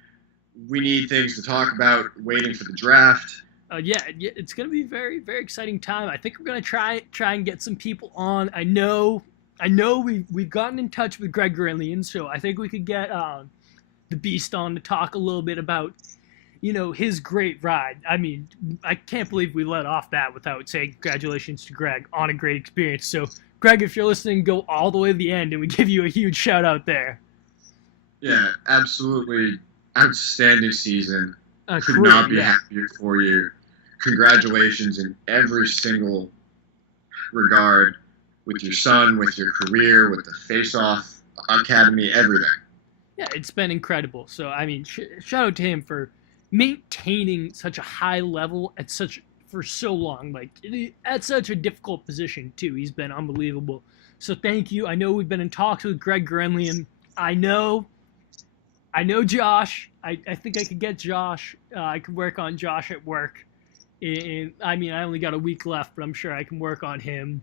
We need things to talk about, waiting for the draft. It's going to be a very, very exciting time. I think we're going to try and get some people on. I know we've gotten in touch with Greg Grillian, so I think we could get the Beast on to talk a little bit about, his great ride. I mean, I can't believe we let off that without saying congratulations to Greg on a great experience. So, Greg, if you're listening, go all the way to the end, and we give you a huge shout out there. Yeah, absolutely outstanding season. Could not be happier for you. Congratulations in every single regard, with your son, with your career, with the Face-Off Academy, everything. Yeah, it's been incredible. So, I mean, shout out to him for maintaining such a high level for so long, like at such a difficult position too. He's been unbelievable. So thank you. I know we've been in talks with Greg Grenlian. I know Josh. I think I could get Josh. I could work on Josh at work. I only got a week left, but I'm sure I can work on him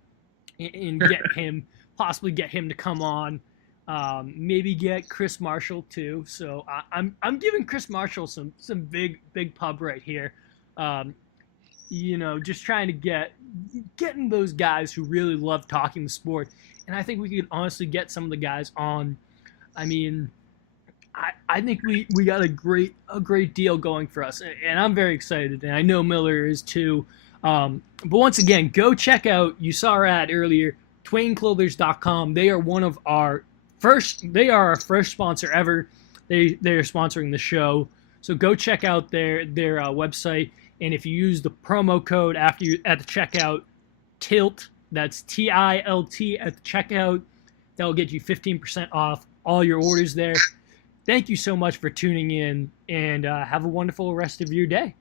and possibly get him to come on. Maybe get Chris Marshall too. So I'm giving Chris Marshall some big pub right here. Just trying to getting those guys who really love talking the sport. And I think we could honestly get some of the guys on. I mean, I think we got a great deal going for us, and I'm very excited, and I know Miller is too. But once again, go check out. You saw our ad earlier, TwainClothers.com. They are our first sponsor ever. They're sponsoring the show, so go check out their website. And if you use the promo code at the checkout, TILT, that's TILT at the checkout, that'll get you 15% off all your orders there. Thank you so much for tuning in, and have a wonderful rest of your day.